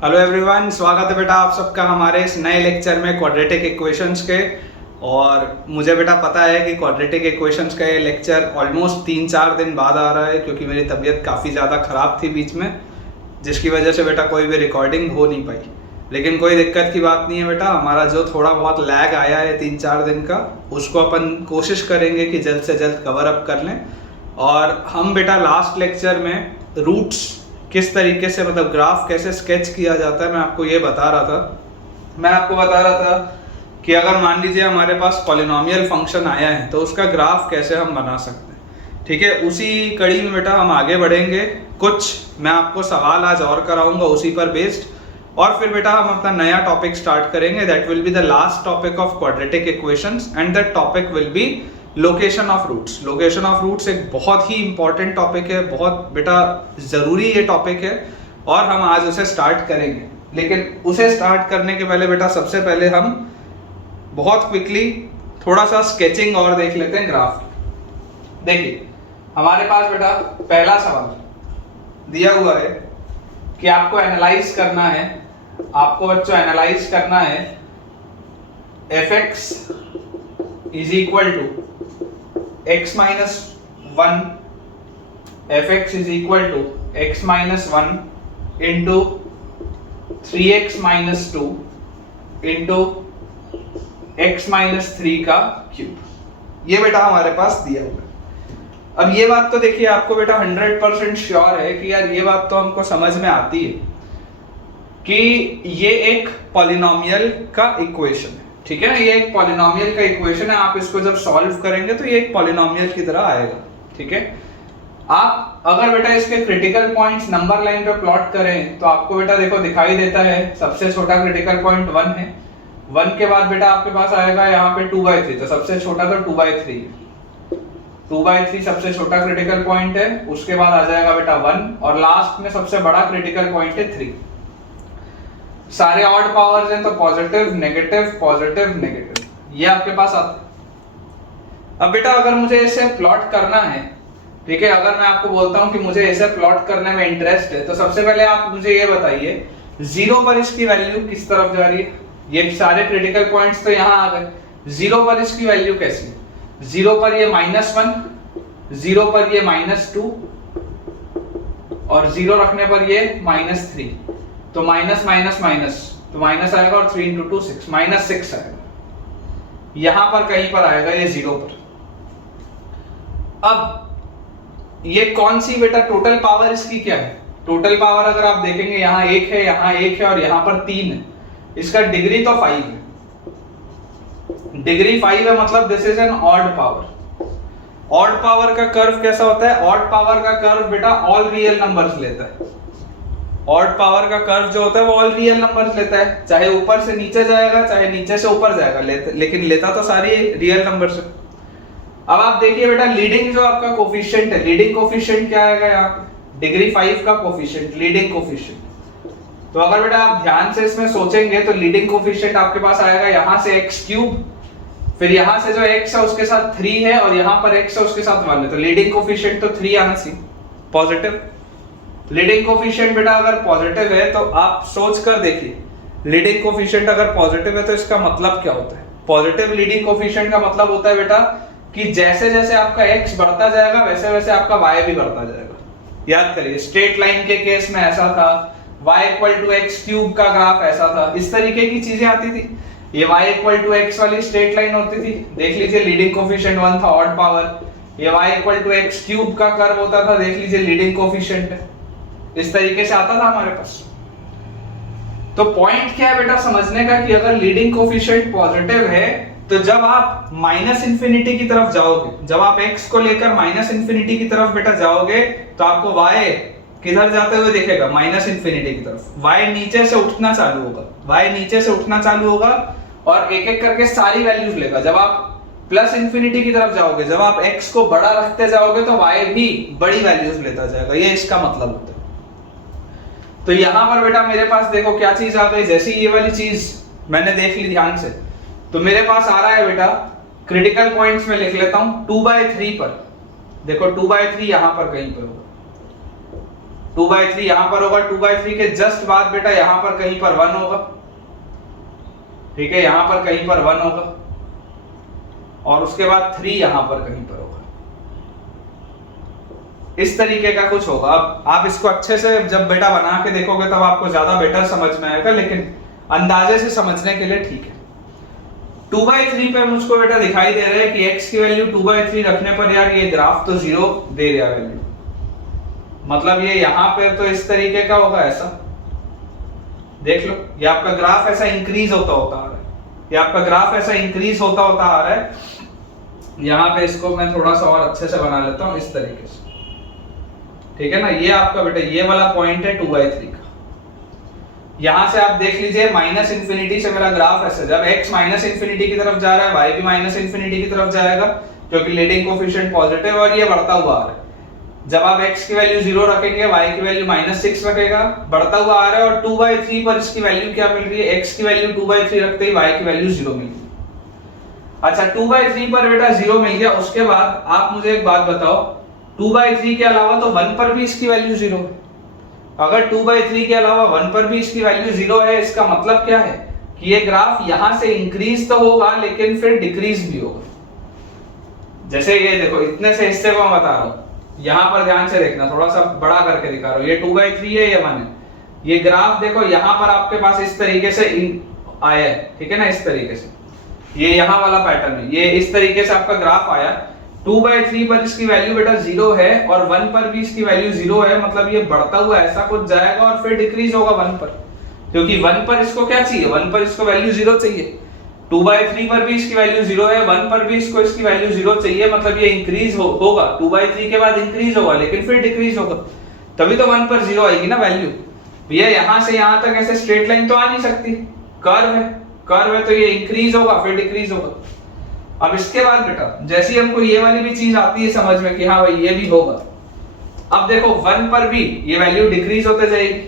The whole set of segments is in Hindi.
हेलो एवरीवन, स्वागत है बेटा आप सबका हमारे इस नए लेक्चर में क्वाड्रेटिक इक्वेशंस के। और मुझे बेटा पता है कि क्वाड्रेटिक इक्वेशंस का ये लेक्चर ऑलमोस्ट 3-4 दिन बाद आ रहा है, क्योंकि मेरी तबीयत काफ़ी ज़्यादा ख़राब थी बीच में, जिसकी वजह से बेटा कोई भी रिकॉर्डिंग हो नहीं पाई। लेकिन कोई दिक्कत की बात नहीं है बेटा, हमारा जो थोड़ा बहुत लैग आया है 3-4 दिन का, उसको अपन कोशिश करेंगे कि जल्द से जल्द कवर अप कर लें। और हम बेटा लास्ट लेक्चर में रूट्स किस तरीके से, मतलब ग्राफ कैसे स्केच किया जाता है, मैं आपको ये बता रहा था। मैं आपको बता रहा था कि अगर मान लीजिए हमारे पास पॉलिनोमियल फंक्शन आया है तो उसका ग्राफ कैसे हम बना सकते हैं। ठीक है, उसी कड़ी में बेटा हम आगे बढ़ेंगे। कुछ मैं आपको सवाल आज और कराऊंगा उसी पर बेस्ड, और फिर बेटा हम अपना नया टॉपिक स्टार्ट करेंगे। That will be the last topic of quadratic equations and that topic will be location of roots. Location of roots एक बहुत ही इंपॉर्टेंट टॉपिक है, बहुत बेटा ज़रूरी ये टॉपिक है, और हम आज उसे स्टार्ट करेंगे। लेकिन उसे स्टार्ट करने के पहले बेटा सबसे पहले हम बहुत क्विकली थोड़ा सा स्केचिंग और देख लेते हैं ग्राफ। देखिए हमारे पास बेटा पहला सवाल दिया हुआ है कि आपको एनालाइज करना है, आपको बच्चों एनालाइज करना है fx is equal to x minus 1, fx is equal to x minus 1 into 3x minus 2 into x minus 3 का क्यूब। ये बेटा हमारे पास दिया हुआ है। अब ये बात तो देखिए आपको बेटा 100% श्योर है कि यार ये बात तो हमको समझ में आती है कि ये एक पॉलिनोमियल का इक्वेशन है। ठीक है ना, ये एक पॉलिनोमियल का इक्वेशन है। आप इसको जब सॉल्व करेंगे तो ये एक पॉलिनोमियल की तरह आएगा। ठीक है, आप अगर बेटा इसके क्रिटिकल पॉइंट्स नंबर लाइन पे प्लॉट करें तो आपको बेटा देखो दिखाई देता है सबसे छोटा क्रिटिकल पॉइंट 1 है। 1 के बाद बेटा आपके पास आएगा यहाँ पे 2/3, तो सबसे छोटा तो 2/3 है। 2/3 सबसे छोटा क्रिटिकल पॉइंट है। उसके बाद आ जाएगा बेटा 1 और लास्ट में सबसे बड़ा क्रिटिकल पॉइंट है 3। सारे ऑड पावर्स हैं तो पॉजिटिव नेगेटिव पॉजिटिव नेगेटिव, ये आपके पास आता है। अब बेटा अगर मुझे इसे प्लॉट करना है, ठीक है, अगर मैं आपको बोलता हूं कि मुझे इसे प्लॉट करने में इंटरेस्ट है, तो सबसे पहले आप मुझे ये बताइए 0 पर इसकी वैल्यू किस तरफ जा रही है। ये सारे क्रिटिकल पॉइंट्स तो यहां आ गए, 0 पर इसकी वैल्यू कैसी है। 0 पर ये -1, 0 पर ये -2 और 0 रखने पर ये -3, तो माइनस माइनस माइनस, तो माइनस आएगा और 3 into 2 6, -6 आएगा। यहां पर कहीं पर आएगा ये 0 पर। अब ये कौन सी बेटा टोटल पावर इसकी क्या है। टोटल पावर अगर आप देखेंगे यहां 1 है, यहां 1 है और यहां पर 3 है। इसका डिग्री तो 5 है, डिग्री 5 है, मतलब this is an odd power. Odd power का कर्व कैसा होता है। ऑड पावर का कर्व बेटा ऑल रियल नंबर्स लेता है। ऑड पावर का कर्व जो होता है वो ऑल रियल नंबर्स लेता है, चाहे ऊपर से नीचे जाएगा चाहे नीचे से ऊपर जाएगा, लेकिन लेता तो सारी रियल नंबर्स है। अब आप देखिए बेटा लीडिंग जो आपका कोफिशिएंट है, लीडिंग कोफिशिएंट क्या आएगा यहाँ पे, डिग्री 5 का कोफिशिएंट, लीडिंग कोफिशिएंट। तो अगर बेटा आप ध्यान से इसमें सोचेंगे तो लीडिंग कोफिशिएंट आपके पास आएगा यहाँ से x3, फिर यहाँ से जो x है उसके साथ 3 है और यहाँ पर x है उसके साथ 1 है, तो लीडिंग कोफिशिएंट तो 3 आना चाहिए, पॉजिटिव। लीडिंग कोफिशिएंट बेटा अगर पॉजिटिव है तो आप सोच कर देखिए, लीडिंग कोफिशिएंट अगर पॉजिटिव है तो इसका मतलब क्या होता है। पॉजिटिव लीडिंग कोफिशिएंट का मतलब होता है बेटा कि जैसे जैसे आपका x बढ़ता जाएगा वैसे वैसे आपका y भी बढ़ता जाएगा। याद करिए स्ट्रेट लाइन के केस में ऐसा था, y = x³ का ग्राफ ऐसा था, इस तरीके की चीजें आती थी। ये y = x वाली स्ट्रेट लाइन होती थी, देख लीजिए लीडिंग कोफिशिएंट 1 था, ऑड पावर। ये y = x³ का कर्व होता था, देख लीजिए लीडिंग कोफिशिएंट है। इस तरीके से आता था हमारे पास। तो पॉइंट क्या है बेटा समझने का कि अगर लीडिंग कोफिशिएंट पॉजिटिव है तो जब आप -∞ की तरफ जाओगे, जब आप x को लेकर -∞ की तरफ बेटा जाओगे तो आपको y किधर जाते हुए दिखेगा, -∞ की तरफ। y नीचे से उठना चालू होगा, y नीचे से उठना चालू होगा और एक एक करके सारी वैल्यूज लेगा। जब आप +∞ की तरफ जाओगे, जब आप x को बड़ा रखते जाओगे तो y भी बड़ी वैल्यूज लेता जाएगा, ये इसका मतलब होता है। तो यहां पर बेटा मेरे पास देखो क्या चीज आ गई, जैसी ये वाली चीज मैंने देख ली ध्यान से, तो मेरे पास आ रहा है बेटा क्रिटिकल पॉइंट्स में लिख लेता हूं 2/3 पर। देखो 2/3 यहां पर कहीं पर होगा, 2/3 यहाँ पर होगा, 2/3 के जस्ट बाद बेटा यहाँ पर कहीं पर 1 होगा, ठीक है, यहाँ पर कहीं पर 1 होगा, और उसके बाद 3 यहाँ पर कहीं पर होगा। इस तरीके का कुछ होगा। अब आप इसको अच्छे से जब बेटा बना के देखोगे तब आपको ज्यादा बेटर समझ में आएगा, लेकिन अंदाजे से समझने के लिए ठीक है। 2/3 पे मुझको बेटा दिखाई दे रहा है कि x की वैल्यू 2/3 रखने पर यार ये ग्राफ तो 0 दे रहा वैल्यू, मतलब ये यहाँ पे तो इस तरीके का होगा, ऐसा देख लो, ये आपका ग्राफ ऐसा इंक्रीज होता होता आ रहा है, ये आपका ग्राफ ऐसा इंक्रीज होता होता आ रहा है। यहाँ पे इसको मैं थोड़ा सा और अच्छे से बना लेता हूँ इस तरीके से, ठीक है ना। ये आपका बेटा ये वाला पॉइंट है 2/3 का। यहां से आप देख लीजिए माइनस इंफिनिटी से मेरा ग्राफ ऐसे, जब x माइनस इंफिनिटी की तरफ जा रहा है y भी माइनस इंफिनिटी की तरफ जाएगा, क्योंकि लीडिंग कोएफिशिएंट पॉजिटिव और ये बढ़ता हुआ आ रहा है। जब आप x की वैल्यू 0 रखेंगे, y की वैल्यू -6 रखेगा, बढ़ता हुआ आ रहा है, और 2/3 पर इसकी वैल्यू क्या मिल रही है, x की वैल्यू 2/3 रखते ही y की वैल्यू 0 मिल रही है। अच्छा 2/3 पर बेटा 0 मिल गया, उसके बाद आप मुझे एक बात बताओ, 2/3 के अलावा तो 1 पर भी इसकी वैल्यू 0 है। अगर 2/3 के अलावा 1 पर भी इसकी वैल्यू 0 है, इसका मतलब क्या है कि ये ग्राफ यहां से इंक्रीज तो होगा लेकिन फिर डिक्रीज भी होगा। जैसे ये देखो, इतने से हिस्से को मैं बता रहा हूं, यहां पर ध्यान से देखना, थोड़ा सा बड़ा करके दिखा रहा हूं, ये 2/3 है, ये 1 है। ये ग्राफ देखो यहां पर आपके पास इस तरीके से आया है, ठीक है ना, इस तरीके से, ये यहां वाला पैटर्न है, ये इस तरीके से आपका ग्राफ आया। 2/3 पर इसकी वैल्यू बेटा 0 है और 1 पर भी इसकी वैल्यू 0 है, मतलब ये बढ़ता हुआ ऐसा कुछ जाएगा और फिर डिक्रीज होगा 1 पर, क्योंकि 1 पर इसको क्या चाहिए, 1 पर इसको वैल्यू 0 चाहिए। 2/3 पर भी इसकी वैल्यू 0 है, 1 पर भी इसको इसकी वैल्यू 0 चाहिए, मतलब ये इंक्रीज होगा, 2/3 के बाद इंक्रीज होगा लेकिन फिर डिक्रीज होगा, तभी तो 1 पर 0 आएगी ना वैल्यू। भैया यहां से यहां तक ऐसे स्ट्रेट लाइन तो आ नहीं सकती, कर्व है, कर्व है तो ये इंक्रीज होगा फिर डिक्रीज होगा। अब इसके बाद बेटा जैसे ही हमको ये वाली भी चीज आती है समझ में कि हाँ भाई ये भी होगा, अब देखो 1 पर भी ये वैल्यू डिक्रीज होते जाएगी,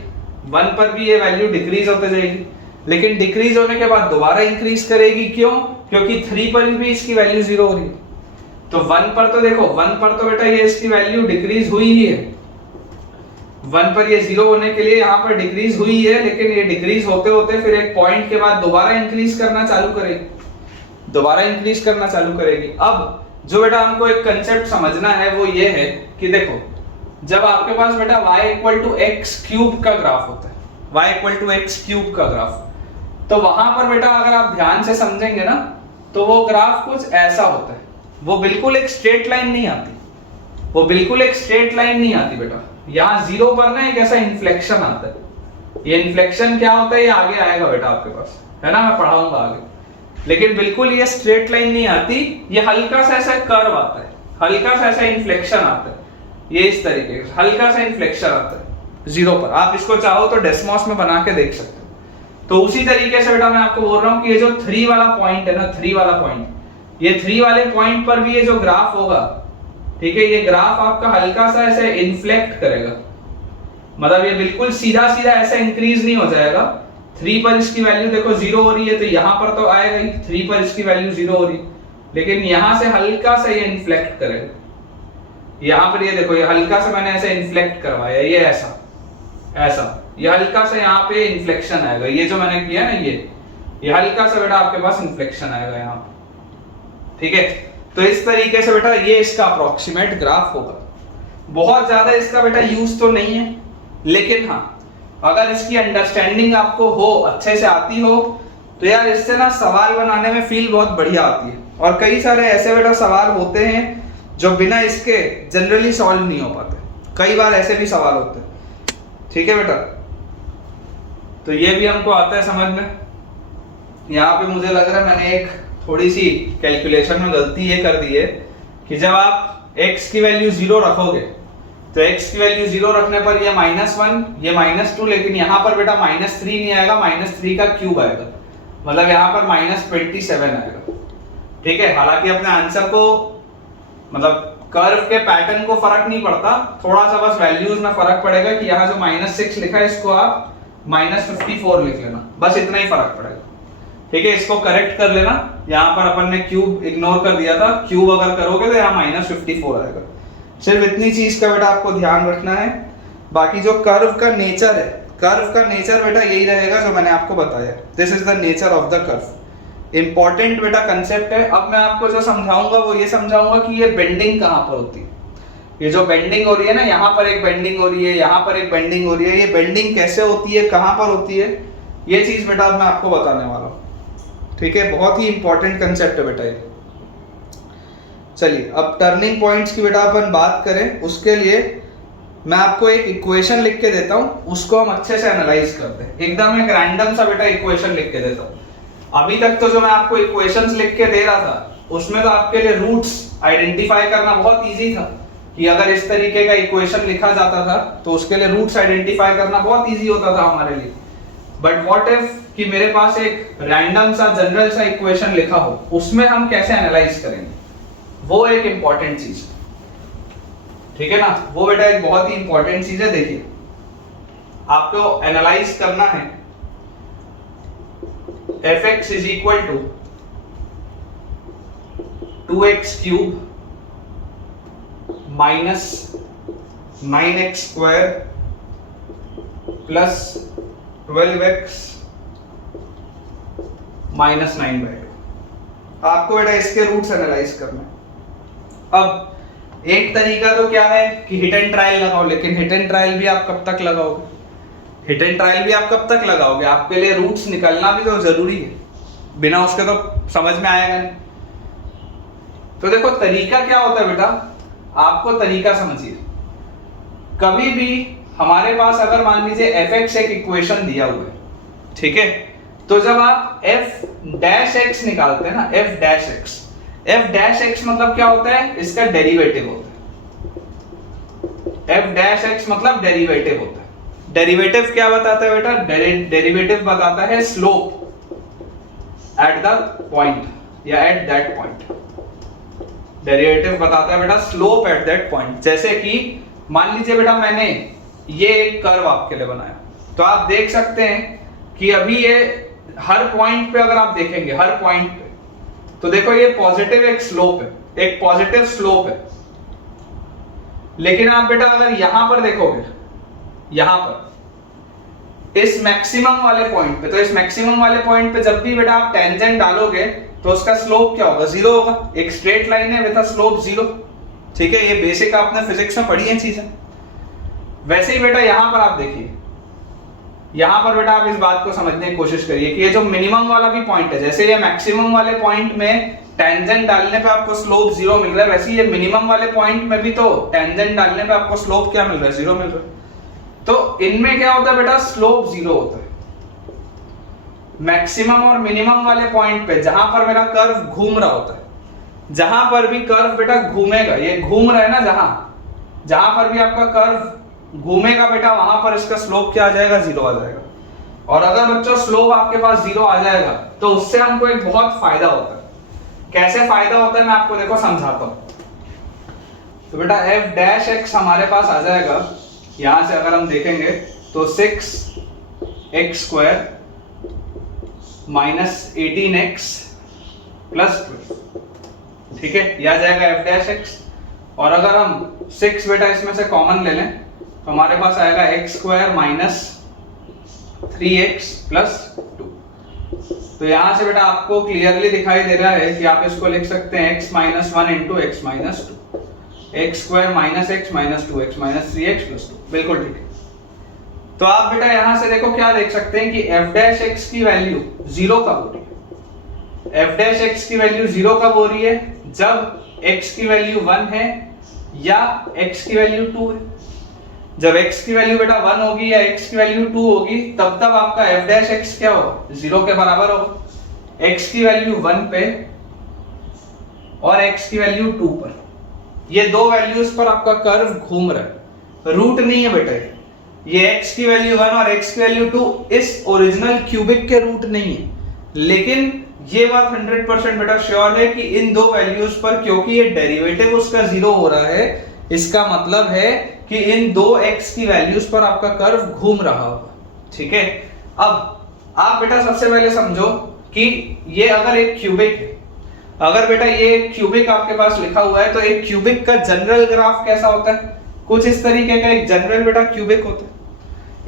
1 पर भी ये वैल्यू डिक्रीज होते जाएगी, लेकिन डिक्रीज होने के बाद दोबारा इंक्रीज करेगी, क्यों, क्योंकि 3 पर भी इसकी वैल्यू 0 हो रही है। तो 1 पर तो देखो, 1 पर तो बेटा ये इसकी वैल्यू डिक्रीज हुई ही है, 1 पर ये 0 होने के लिए यहाँ पर डिक्रीज हुई है, लेकिन ये डिक्रीज होते होते फिर एक पॉइंट के बाद दोबारा इंक्रीज करना चालू करेगी, दोबारा इंक्रीज करना चालू करेगी। अब जो बेटा हमको एक कंसेप्ट समझना है वो ये है कि देखो, जब आपके पास बेटा y=x³ का ग्राफ होता है, y=x³ का ग्राफ, तो वहां पर बेटा अगर आप ध्यान से समझेंगे ना तो वो ग्राफ कुछ ऐसा होता है, वो बिल्कुल एक स्ट्रेट लाइन नहीं आती, वो बिल्कुल एक स्ट्रेट लाइन नहीं आती बेटा। यहाँ 0 पर ना एक ऐसा इन्फ्लेक्शन आता है, ये इन्फ्लेक्शन क्या होता है ये आगे आएगा बेटा आपके पास, है ना, मैं पढ़ाऊंगा आगे, लेकिन बिल्कुल ये स्ट्रेट लाइन नहीं आती, ये हल्का सा ऐसा कर्व आता है, हल्का सा ऐसा इन्फ्लेक्शन आता है, ये इस तरीके से हल्का सा इन्फ्लेक्शन आता है 0 पर। आप इसको चाहो तो डेस्मॉस में बना के देख सकते हो। तो उसी तरीके से बेटा मैं आपको बोल रहा हूँ कि ये जो 3 वाला पॉइंट है ना, 3 वाला पॉइंट, ये 3 वाले पॉइंट पर भी ये जो ग्राफ होगा, ठीक है, ये ग्राफ आपका हल्का सा ऐसे इन्फ्लेक्ट करेगा, मतलब ये बिल्कुल सीधा सीधा ऐसा इंक्रीज नहीं हो जाएगा। 3 पर इसकी वैल्यू देखो 0 हो रही है तो यहाँ पर तो आएगा ही, 3 पर इसकी वैल्यू 0 हो रही है, लेकिन यहाँ से हल्का सा ये इन्फ्लेक्ट करेगा, यहाँ पर ये देखो, ये हल्का सा मैंने ऐसे इन्फ्लेक्ट करवाया, ये ऐसा ऐसा, ये हल्का सा यहाँ पे इन्फ्लेक्शन आएगा, ये जो मैंने किया ना, ये हल्का सा बेटा आपके पास इन्फ्लेक्शन आएगा यहाँ पे, ठीक है। तो इस तरीके से बेटा ये इसका अप्रोक्सीमेट ग्राफ होगा। बहुत ज्यादा इसका बेटा यूज तो नहीं है, लेकिन हाँ अगर इसकी अंडरस्टैंडिंग आपको हो, अच्छे से आती हो, तो यार इससे ना सवाल बनाने में फील बहुत बढ़िया आती है। और कई सारे ऐसे बेटा सवाल होते हैं जो बिना इसके जनरली सॉल्व नहीं हो पाते, कई बार ऐसे भी सवाल होते हैं, ठीक है बेटा। तो ये भी हमको आता है समझ में। यहाँ पे मुझे लग रहा है मैंने एक थोड़ी सी कैलकुलेशन में गलती ये कर दी है कि जब आप x की वैल्यू 0 रखोगे तो x की वैल्यू 0 रखने पर ये -1, ये -2, लेकिन यहाँ पर बेटा -3 नहीं आएगा, -3 का क्यूब आएगा, मतलब यहाँ पर -27 आएगा, ठीक है। हालांकि अपने आंसर को, मतलब कर्व के पैटर्न को फर्क नहीं पड़ता, थोड़ा सा बस वैल्यूज में फर्क पड़ेगा कि यहाँ जो -6 लिखा है इसको आप -54 लिख लेना, बस इतना ही फर्क पड़ेगा, ठीक है। इसको करेक्ट कर लेना, यहाँ पर अपन ने क्यूब इग्नोर कर दिया था, क्यूब अगर करोगे तो यहाँ -54 आएगा, सिर्फ इतनी चीज का बेटा आपको ध्यान रखना है। बाकी जो कर्व का नेचर है, कर्व का नेचर बेटा यही रहेगा जो मैंने आपको बताया। This is the nature of the curve. Important बेटा कंसेप्ट है। अब मैं आपको जो समझाऊंगा वो ये समझाऊंगा कि ये बेंडिंग कहाँ पर होती है। ये जो बेंडिंग हो रही है ना, यहाँ पर एक बेंडिंग हो रही है, यहाँ पर एक बेंडिंग हो रही है, ये बेंडिंग कैसे होती है, कहाँ पर होती है, ये चीज बेटा अब मैं आपको बताने वाला हूँ। ठीक है, बहुत ही इंपॉर्टेंट कंसेप्ट है बेटा ये। चलिए अब टर्निंग पॉइंट्स की बेटा अपन बात करें, उसके लिए मैं आपको एक इक्वेशन लिख के देता हूं, उसको हम अच्छे से एनालाइज करते हैं। एकदम एक रैंडम सा बेटा इक्वेशन लिख के देता हूं। अभी तक तो जो मैं आपको इक्वेशंस लिख के दे रहा था उसमें तो आपके लिए रूट्स आइडेंटिफाई करना बहुत इजी था कि अगर इस तरीके का इक्वेशन लिखा जाता था तो उसके लिए रूट्स आइडेंटिफाई करना बहुत इजी होता था हमारे लिए। बट व्हाट इफ कि मेरे पास एक रैंडम सा जनरल सा इक्वेशन लिखा हो, उसमें हम कैसे एनालाइज करेंगे, वो एक इंपॉर्टेंट चीज है। ठीक है ना, वो बेटा एक बहुत ही इंपॉर्टेंट चीज है। देखिए आपको एनालाइज करना है fx is equal to 2x cube minus 9x square plus 12x minus 9/2। आपको बेटा इसके रूट्स एनालाइज करना है। अब एक तरीका तो क्या है कि हिट एंड ट्रायल लगाओ, लेकिन हिट एंड ट्रायल भी आप कब तक लगाओगे, हिट एंड ट्रायल भी आप कब तक लगाओगे, आपके लिए रूट्स निकलना भी तो जरूरी है, बिना उसके तो समझ में आएगा नहीं। तो देखो तरीका क्या होता है बेटा, आपको तरीका समझिए। कभी भी हमारे पास अगर मान लीजिए fx एक इक्वेशन दिया हुआ है, ठीक है, तो जब आप f डैश x निकालते हैं ना, f डैश x मतलब क्या होता है, इसका डेरिवेटिव होता है। f डैश x मतलब डेरिवेटिव होता है। डेरिवेटिव क्या बताता है बेटा, डेरिवेटिव बताता है स्लोप एट द पॉइंट या एट दैट पॉइंट। डेरिवेटिव बताता है बेटा स्लोप एट दैट पॉइंट। जैसे कि मान लीजिए बेटा मैंने ये एक कर्व आपके लिए बनाया, तो आप देख सकते हैं कि अभी ये हर पॉइंट पे अगर आप देखेंगे, हर पॉइंट पे, तो देखो ये पॉजिटिव एक स्लोप है, एक पॉजिटिव स्लोप है। लेकिन आप बेटा अगर यहां पर देखोगे, यहां पर इस मैक्सिमम वाले पॉइंट पे, तो इस मैक्सिमम वाले पॉइंट पे जब भी बेटा आप टेंजेंट डालोगे तो उसका स्लोप क्या होगा, जीरो होगा। एक स्ट्रेट लाइन है विद अ स्लोप जीरो। ठीक है, ये बेसिक आपने फिजिक्स में पढ़ी है चीजें। वैसे ही बेटा यहां पर आप देखिए, यहां पर बेटा आप इस बात को समझने की कोशिश करिए कि ये जो मिनिमम वाला भी पॉइंट है, जैसे ये मैक्सिमम वाले पॉइंट में टेंजेंट डालने पे आपको स्लोप जीरो मिल रहा है, वैसे ये मिनिमम वाले पॉइंट में भी तो टेंजेंट डालने पे आपको स्लोप क्या मिल रहा है, जीरो मिल रहा है। तो इनमें क्या होता है बेटा, स्लोप जीरो होता है। मैक्सिमम और मिनिमम वाले पॉइंट पे जहां पर मेरा कर्व घूम रहा होता है, जहां पर भी कर्व बेटा घूमेगा, ये घूम रहा है ना, जहां पर भी आपका कर्व घूमेगा बेटा, वहां पर इसका स्लोप क्या आ जाएगा, जीरो आ जाएगा। और अगर बच्चों स्लोप आपके पास जीरो आ जाएगा तो उससे हमको एक बहुत फायदा होता है। कैसे फायदा होता है मैं आपको देखो समझाता हूं। तो बेटा f डैश x हमारे पास आ जाएगा, यहां से अगर हम देखेंगे तो 6x square minus 18x plus 12। ठीक है, यह आ जाएगा f डैश x। और अगर हम 6 बेटा इसमें से कॉमन ले लें तो हमारे पास आएगा x square minus 3x plus 2। तो यहां से बेटा आपको क्लियरली दिखाई दे रहा है कि आप इसको लिख सकते हैं x minus 1 into x minus 2, x square minus x minus 2x minus 3x plus 2। बिल्कुल ठीक है। तो आप बेटा यहां से देखो क्या देख सकते हैं कि f डैश x की वैल्यू जीरो कब हो रही है, f डैश x की वैल्यू जीरो कब हो रही है, जब x की वैल्यू 1 है या x की वैल्यू 2 है। जब x की वैल्यू बेटा 1 होगी या x की वैल्यू 2 होगी, तब तब आपका f डैश x क्या होगा, जीरो के बराबर होगा। x की वैल्यू 1 पे और x की वैल्यू 2 पर, ये दो वैल्यूज पर आपका कर्व घूम रहा है, रूट नहीं है बेटा। ये x की वैल्यू 1 और x की वैल्यू 2 इस ओरिजिनल क्यूबिक के रूट नहीं है, लेकिन ये बात 100% बेटा श्योर है कि इन दो वैल्यूज पर, क्योंकि ये डेरिवेटिव उसका जीरो हो रहा है, इसका मतलब है कि इन दो x की वैल्यूज पर आपका कर्व घूम रहा होगा। ठीक है, अब आप बेटा सबसे पहले समझो कि ये अगर एक क्यूबिक है, अगर बेटा ये क्यूबिक आपके पास लिखा हुआ है, तो एक क्यूबिक का जनरल ग्राफ कैसा होता है, कुछ इस तरीके का एक जनरल बेटा क्यूबिक होता है।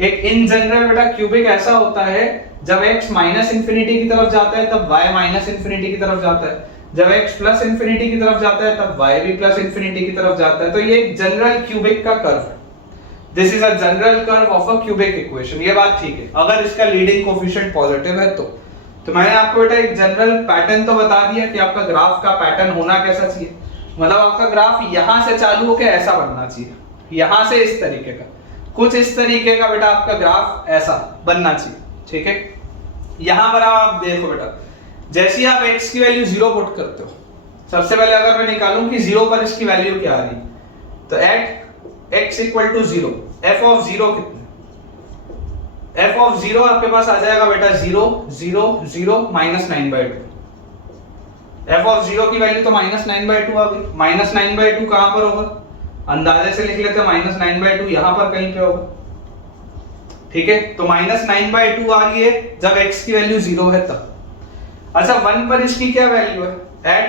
एक इन जनरल बेटा क्यूबिक ऐसा होता है जब x माइनस इंफिनिटी की तरफ जाता है तब y माइनस इंफिनिटी की तरफ जाता है, जब x प्लस इंफिनिटी की तरफ जाता है तब y भी प्लस इंफिनिटी की तरफ जाता है। तो ये एक जनरल क्यूबिक का कर्व है। This is a general curve of a cubic equation. ये बात ठीक है अगर इसका लीडिंग कोफिशिएंट पॉजिटिव है तो मैंने आपको बेटा एक जनरल पैटर्न तो बता दिया कि आपका ग्राफ का पैटर्न होना कैसा चाहिए। मतलब आपका ग्राफ यहां से चालू होकर ऐसा बनना चाहिए, यहां से इस तरीके का, कुछ इस तरीके का बेटा आपका ग्राफ ऐसा बनना चाहिए। ठीक है, यहां पर आप देखो बेटा, जैसे ही आप x की वैल्यू 0 पुट करते हो, सबसे पहले अगर मैं निकालूं कि 0 पर इसकी वैल्यू क्या आ रही, तो at x equal to 0 f of 0 कितना, f ऑफ 0 आपके पास आ जाएगा बेटा 0 0 0 माइनस 9/2। f ऑफ 0 की वैल्यू तो माइनस 9/2 आ गई। माइनस 9/2 कहां पर होगा, अंदाजे से लिख लेते हैं, माइनस 9/2 यहां पर कहीं पे होगा। ठीक है, तो माइनस 9/2 आ रही है जब x की वैल्यू 0 है तब। अच्छा 1 पर इसकी क्या वैल्यू है, at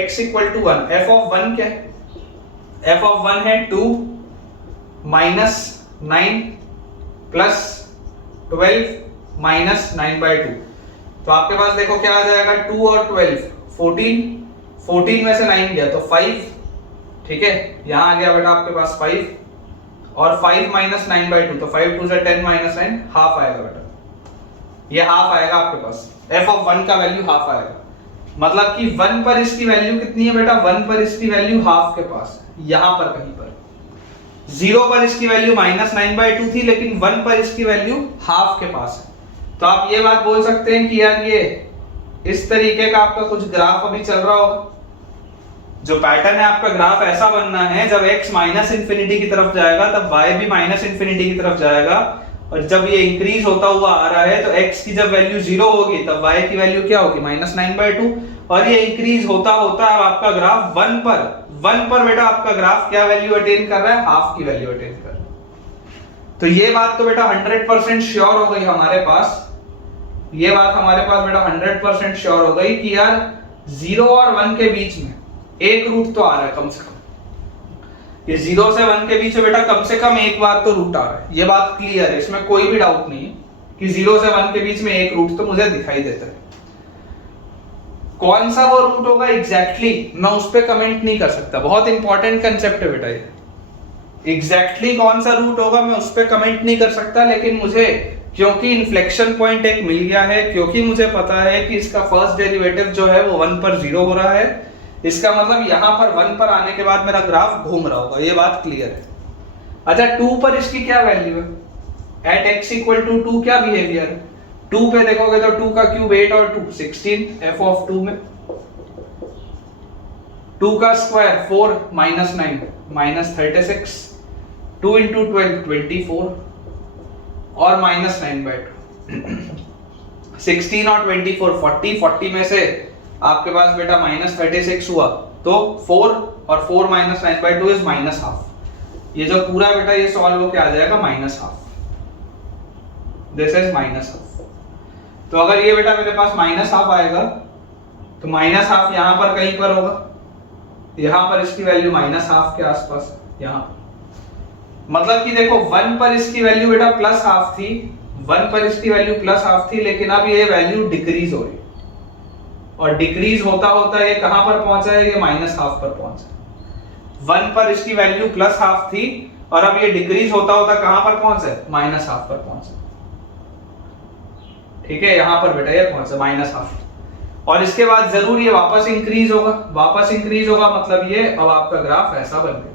x equal to 1, f of 1 क्या है, f ऑफ 1 है 2 माइनस 9 प्लस 12 माइनस 9/2। तो आपके पास देखो क्या आ जाएगा, 2 और 12 14, 14 में से 9 गया तो 5। ठीक है, यहां आ गया बेटा आपके पास 5 और 5 माइनस 9/2, तो 5 2 से 10 माइनस 9 हाफ आएगा बेटा, ये हाफ आएगा आपके पास, f ऑफ 1 का वैल्यू हाफ आएगा। मतलब कि 1 पर इसकी वैल्यू कितनी है बेटा, 1 पर इसकी वैल्यू हाफ के पास, यहां पर कहीं पर। 0 पर इसकी वैल्यू माइनस 9/2 थी लेकिन 1 पर इसकी वैल्यू हाफ के पास है। तो आप ये बात बोल सकते हैं कि यार ये इस तरीके का आपका कुछ ग्राफ अभी चल रहा होगा। जो पैटर्न है आपका ग्राफ ऐसा बनना है, जब x माइनस इंफिनिटी की तरफ जाएगा तब y भी माइनस इंफिनिटी की तरफ जाएगा, और जब ये इंक्रीज होता हुआ आ रहा है तो x की जब वैल्यू 0 होगी तब y की वैल्यू क्या होगी, माइनस 9/2, और ये इंक्रीज होता होता अब आपका ग्राफ 1 पर बेटा आपका ग्राफ क्या वैल्यू अटेन कर रहा है, हाफ की वैल्यू अटेन कर रहा है। तो ये बात तो बेटा 100% श्योर हो गई हमारे पास, ये बात हमारे पास बेटा 100% श्योर हो गई कि यार 0 और 1 के बीच में एक रूट तो आ रहा है कम से कम, ये 0 से 1 के बीच में बेटा कम से कम एक बार तो रूट आ रहा है। ये बात क्लियर है, इसमें कोई भी डाउट नहीं है कि 0 से 1 के बीच में एक रूट तो मुझे दिखाई देता है। कौन सा वो रूट होगा एग्जैक्टली मैं उस पर कमेंट नहीं कर सकता, बहुत इंपॉर्टेंट कंसेप्ट है बेटा ये। एग्जैक्टली कौन सा रूट होगा मैं उस पर कमेंट नहीं कर सकता, लेकिन मुझे क्योंकि इन्फ्लेक्शन पॉइंट एक मिल गया है, क्योंकि मुझे पता है कि इसका फर्स्ट डेरिवेटिव जो है वो 1 पर 0 हो रहा है, इसका मतलब यहां पर 1 पर आने के बाद मेरा ग्राफ घूम रहा होगा, ये बात क्लियर है। अच्छा 2 पर इसकी क्या वैल्यू है, एट x इक्वल टू 2 क्या बिहेवियर है, 2 पे देखोगे तो 2 का क्यूब 8 और 2 16, f ऑफ 2 में 2 का स्क्वायर 4 माइनस 9 माइनस 36, 2 इंटू 12 24 और माइनस 9/2 16 और 24 40, 40 में से आपके पास बेटा माइनस 36 हुआ तो 4 और 4 माइनस 9/2 इज माइनस हाफ। ये जो पूरा बेटा ये सॉल्व होके आ जाएगा minus half, this is minus half. तो अगर ये बेटा मेरे पास माइनस हाफ आएगा तो माइनस हाफ यहां पर कहीं पर होगा, यहां पर इसकी वैल्यू माइनस हाफ के आसपास, यहां मतलब कि देखो 1 पर इसकी वैल्यू बेटा प्लस हाफ थी, 1 पर इसकी वैल्यू प्लस हाफ थी, लेकिन अब ये वैल्यू डिक्रीज हो रही, और डिक्रीज होता होता ये कहां पर पहुंचा है, ये माइनस हाफ पर पहुंचा। 1 पर इसकी वैल्यू प्लस हाफ थी और अब ये डिक्रीज होता होता कहां पर पहुंचा है, माइनस हाफ पर पहुंचा। ठीक है, यहां पर बेटा ये पहुंचा माइनस हाफ, और इसके बाद जरूर ये वापस इंक्रीज होगा, वापस इंक्रीज होगा, मतलब ये अब आपका ग्राफ ऐसा बन गया।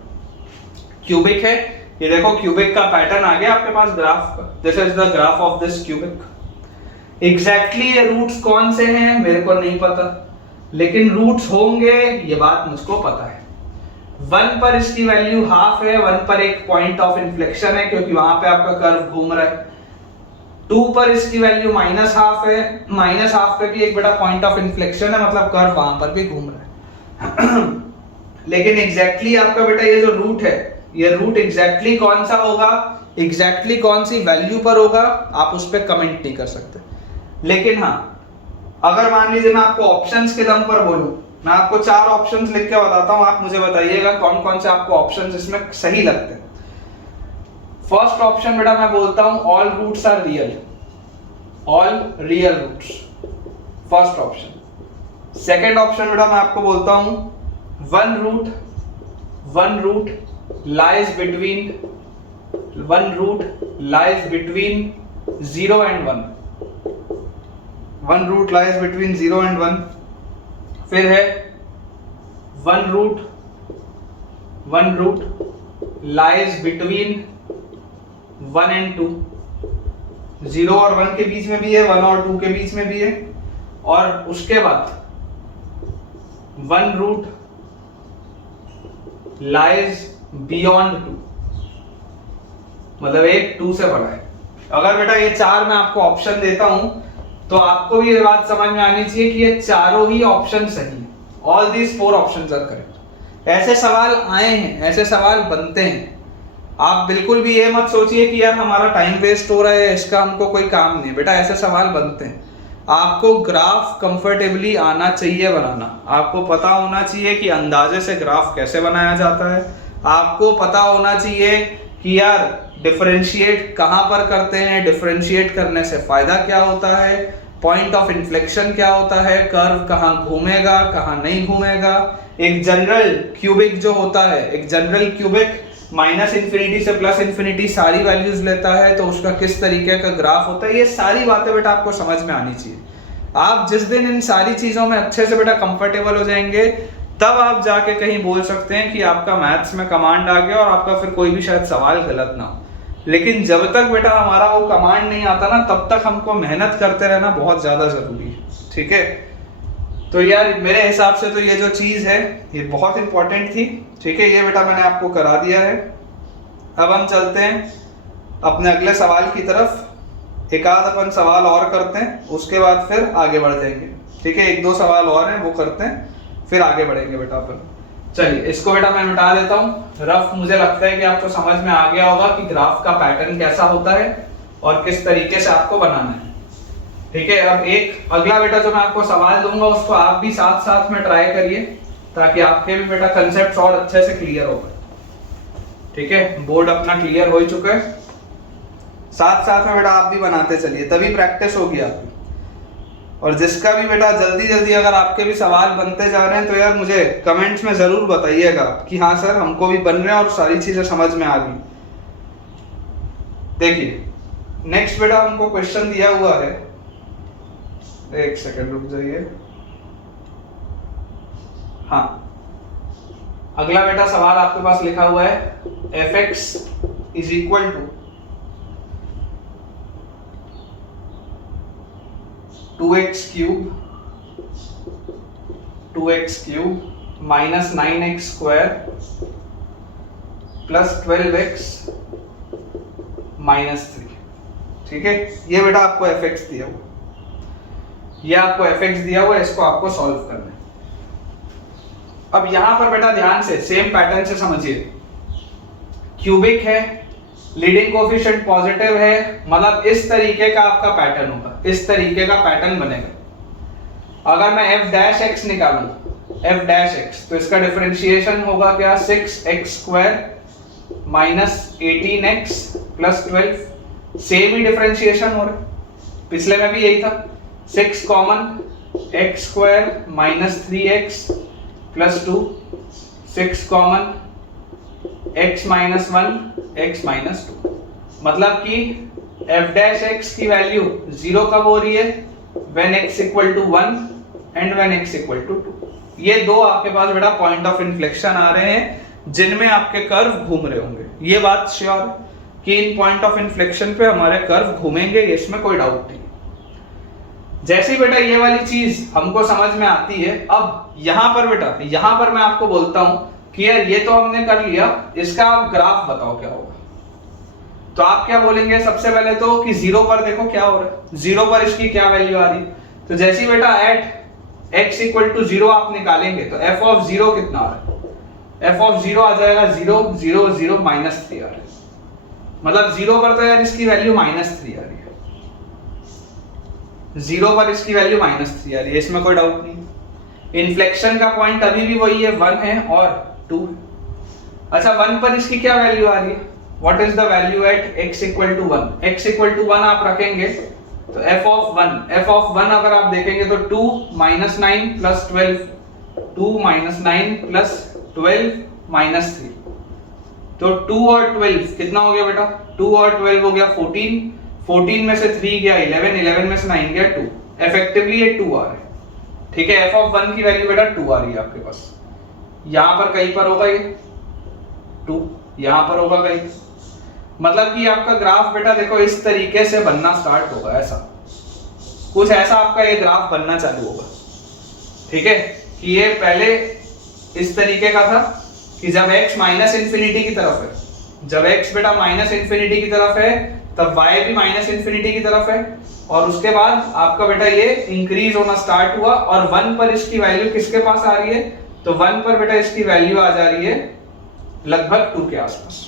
क्यूबिक है ये, देखो क्यूबिक का पैटर्न आ गया आपके पास ग्राफ का, this is the graph of this cubic. Exactly ये रूट्स कौन से हैं मेरे को नहीं पता, लेकिन रूट्स होंगे ये बात मुझको पता है। 1 पर इसकी वैल्यू हाफ है, 1 पर एक पॉइंट ऑफ इन्फ्लेक्शन है क्योंकि वहां पे आपका कर्व घूम रहा है। 2 पर इसकी वैल्यू माइनस हाफ है, माइनस हाफ पे भी एक बड़ा पॉइंट ऑफ इन्फ्लेक्शन है, मतलब कर्व वहां पर भी घूम रहा है। लेकिन एग्जैक्टली आपका बेटा ये जो रूट है, ये रूट एग्जैक्टली कौन सा होगा, एग्जैक्टली कौन सी वैल्यू पर होगा, आप उस पर कमेंट नहीं कर सकते। लेकिन हाँ, अगर मान लीजिए मैं आपको ऑप्शंस के दम पर बोलूं मैं आपको 4 ऑप्शंस लिख के बताता हूं, आप मुझे बताइएगा कौन कौन से आपको ऑप्शंस इसमें सही लगते हैं। फर्स्ट ऑप्शन बेटा मैं बोलता हूं all roots are real, all real roots, first option. Second option बेटा मैं आपको बोलता हूं one root lies between 0 and 1, one root lies between 0 and 1। फिर है one root lies between 1 and 2, 0 और 1 के बीच में भी है, 1 और 2 के बीच में भी है। और उसके बाद वन रूट लाइज बियॉन्ड 2, मतलब एक 2 से बड़ा है। अगर बेटा ये 4 मैं आपको ऑप्शन देता हूं तो आपको भी ये बात समझ में आनी चाहिए कि ये चारों ही ऑप्शन सही है। All these 4 options are correct. ऐसे सवाल आए हैं, ऐसे सवाल बनते हैं। आप बिल्कुल भी ये मत सोचिए कि यार हमारा टाइम वेस्ट हो रहा है, इसका हमको कोई काम नहीं है। बेटा ऐसे सवाल बनते हैं। आपको ग्राफ कंफर्टेबली आना चाहिए बनाना, आपको पता होना चाहिए कि अंदाजे से ग्राफ कैसे बनाया जाता है, आपको पता होना चाहिए कि यार डिफरेंशिएट कहां पर करते हैं, डिफरेंशिएट करने से फायदा क्या होता है, पॉइंट ऑफ इन्फ्लेक्शन क्या होता है, कर्व कहां घूमेगा कहां नहीं घूमेगा। एक जनरल क्यूबिक जो होता है, एक जनरल क्यूबिक माइनस इन्फिनिटी से प्लस इन्फिनिटी सारी वैल्यूज लेता है, तो उसका किस तरीके का ग्राफ होता है, ये सारी बातें बेटा आपको समझ में आनी चाहिए। आप जिस दिन इन सारी चीजों में अच्छे से बेटा कंफर्टेबल हो जाएंगे, तब आप जाके कहीं बोल सकते हैं कि आपका मैथ्स में कमांड आ गया और आपका फिर कोई भी शायद सवाल गलत ना हो। लेकिन जब तक बेटा हमारा वो कमांड नहीं आता ना, तब तक हमको मेहनत करते रहना बहुत ज्यादा जरूरी है। ठीक है, तो यार मेरे हिसाब से तो ये जो चीज है ये बहुत इंपॉर्टेंट थी। ठीक है, ये बेटा मैंने आपको करा दिया है। अब हम चलते हैं अपने अगले सवाल की तरफ। एक आध अपन सवाल और करते हैं, उसके बाद फिर आगे बढ़ जाएंगे। ठीक है, 1-2 सवाल और हैं, वो करते हैं, फिर आगे बढ़ेंगे बेटा अपन। चलिए इसको बेटा मैं मिटा देता हूँ। रफ मुझे लगता है कि आपको समझ में आ गया होगा कि ग्राफ का पैटर्न कैसा होता है और किस तरीके से आपको बनाना है। ठीक है, अब एक अगला बेटा जो मैं आपको सवाल दूंगा उसको आप भी साथ साथ में ट्राई करिए, ताकि आपके भी बेटा कंसेप्ट और अच्छे से क्लियर हो गए। ठीक है, बोर्ड अपना क्लियर हो ही चुका है। साथ साथ में बेटा आप भी बनाते चलिए, तभी प्रैक्टिस होगी आपकी। और जिसका भी बेटा जल्दी जल्दी अगर आपके भी सवाल बनते जा रहे हैं तो यार मुझे कमेंट्स में जरूर बताइएगा कि हाँ सर हमको भी बन रहे हैं और सारी चीजें समझ में आ गई। देखिए नेक्स्ट बेटा हमको क्वेश्चन दिया हुआ है, एक सेकंड रुक जाइए। हाँ, अगला बेटा सवाल आपके पास लिखा हुआ है fx is equal to 2x cube minus 9x square plus 12x minus 3। ठीक है, ये बेटा आपको fx दिया हुआ, ये आपको fx दिया हुआ है, इसको आपको सॉल्व करना है। अब यहां पर बेटा ध्यान से सेम पैटर्न से समझिए। क्यूबिक है, लीडिंग कोएफिशिएंट पॉजिटिव है, मतलब इस तरीके का आपका पैटर्न होगा, इस तरीके का पैटर्न बनेगा। अगर मैं f डैश x निकालूं, f डैश x, तो इसका डिफरेंशिएशन होगा क्या, 6x square minus 18x plus 12। Same ही डिफरेंशिएशन हो रहा है, पिछले में भी यही था। 6 common, x square minus 3x plus 2, 6 common, x minus 1, x minus 2। मतलब कि f डैश x की वैल्यू 0 कब हो रही है, when x equal to 1 and when x equal to 2। ये दो आपके पास बेटा पॉइंट ऑफ इन्फ्लेक्शन आ रहे हैं जिनमें आपके कर्व घूम रहे होंगे। ये बात श्योर कि इन पॉइंट ऑफ इन्फ्लेक्शन पे हमारे कर्व घूमेंगे, इसमें कोई डाउट नहीं। जैसे ही बेटा ये वाली चीज हमको समझ में आती है, अब यहां पर बेटा, यहां पर मैं आपको बोलता हूं कि यार ये तो हमने कर लिया, इसका आप ग्राफ बताओ क्या होगा। तो आप क्या बोलेंगे सबसे पहले तो कि 0 पर देखो क्या हो रहा है, 0 पर इसकी क्या वैल्यू आ रही है। तो जैसे ही बेटा एट x इक्वल टू 0 आप निकालेंगे तो f ऑफ 0 कितना आ रहा है, f ऑफ 0 आ जाएगा 0 0 0 माइनस 3 आ रहा है। मतलब 0 पर तो यार इसकी वैल्यू माइनस 3 आ रही है, 0 पर इसकी वैल्यू माइनस 3 आ रही है, इसमें कोई डाउट नहीं। इन्फ्लेक्शन का पॉइंट अभी भी वही है, 1 है और 2। अच्छा 1 पर इसकी क्या वैल्यू आ रही है? What is the value at x equal to 1? x equal to 1 आप रखेंगे तो f ऑफ 1 अगर आप देखेंगे तो 2 minus 9 plus 12, 2 minus 9 plus 12 minus 3, तो 2 और 12 कितना हो गया बेटा? 2 और 12 हो गया 14, 14 में से 3 गया 11, 11 में से 9 गया 2, इफेक्टिवली ये 2 आ रहा है। ठीक है, f ऑफ 1 की वैल्यू बेटा 2 आ रही है आपके पास। यहां पर कहीं पर होगा ये 2, यहां पर होगा कहीं, मतलब कि आपका ग्राफ बेटा देखो इस तरीके से बनना स्टार्ट होगा, ऐसा कुछ ऐसा आपका ये ग्राफ बनना चालू होगा। ठीक है, कि ये पहले इस तरीके का था कि जब x माइनस इंफिनिटी की तरफ है, जब x बेटा माइनस इंफिनिटी की तरफ है तब y भी माइनस इंफिनिटी की तरफ है, और उसके बाद आपका बेटा ये इंक्रीज होना स्टार्ट हुआ और 1 पर इसकी वैल्यू किसके पास आ रही है? तो 1 पर बेटा इसकी वैल्यू आ जा रही है लगभग 2 के आसपास।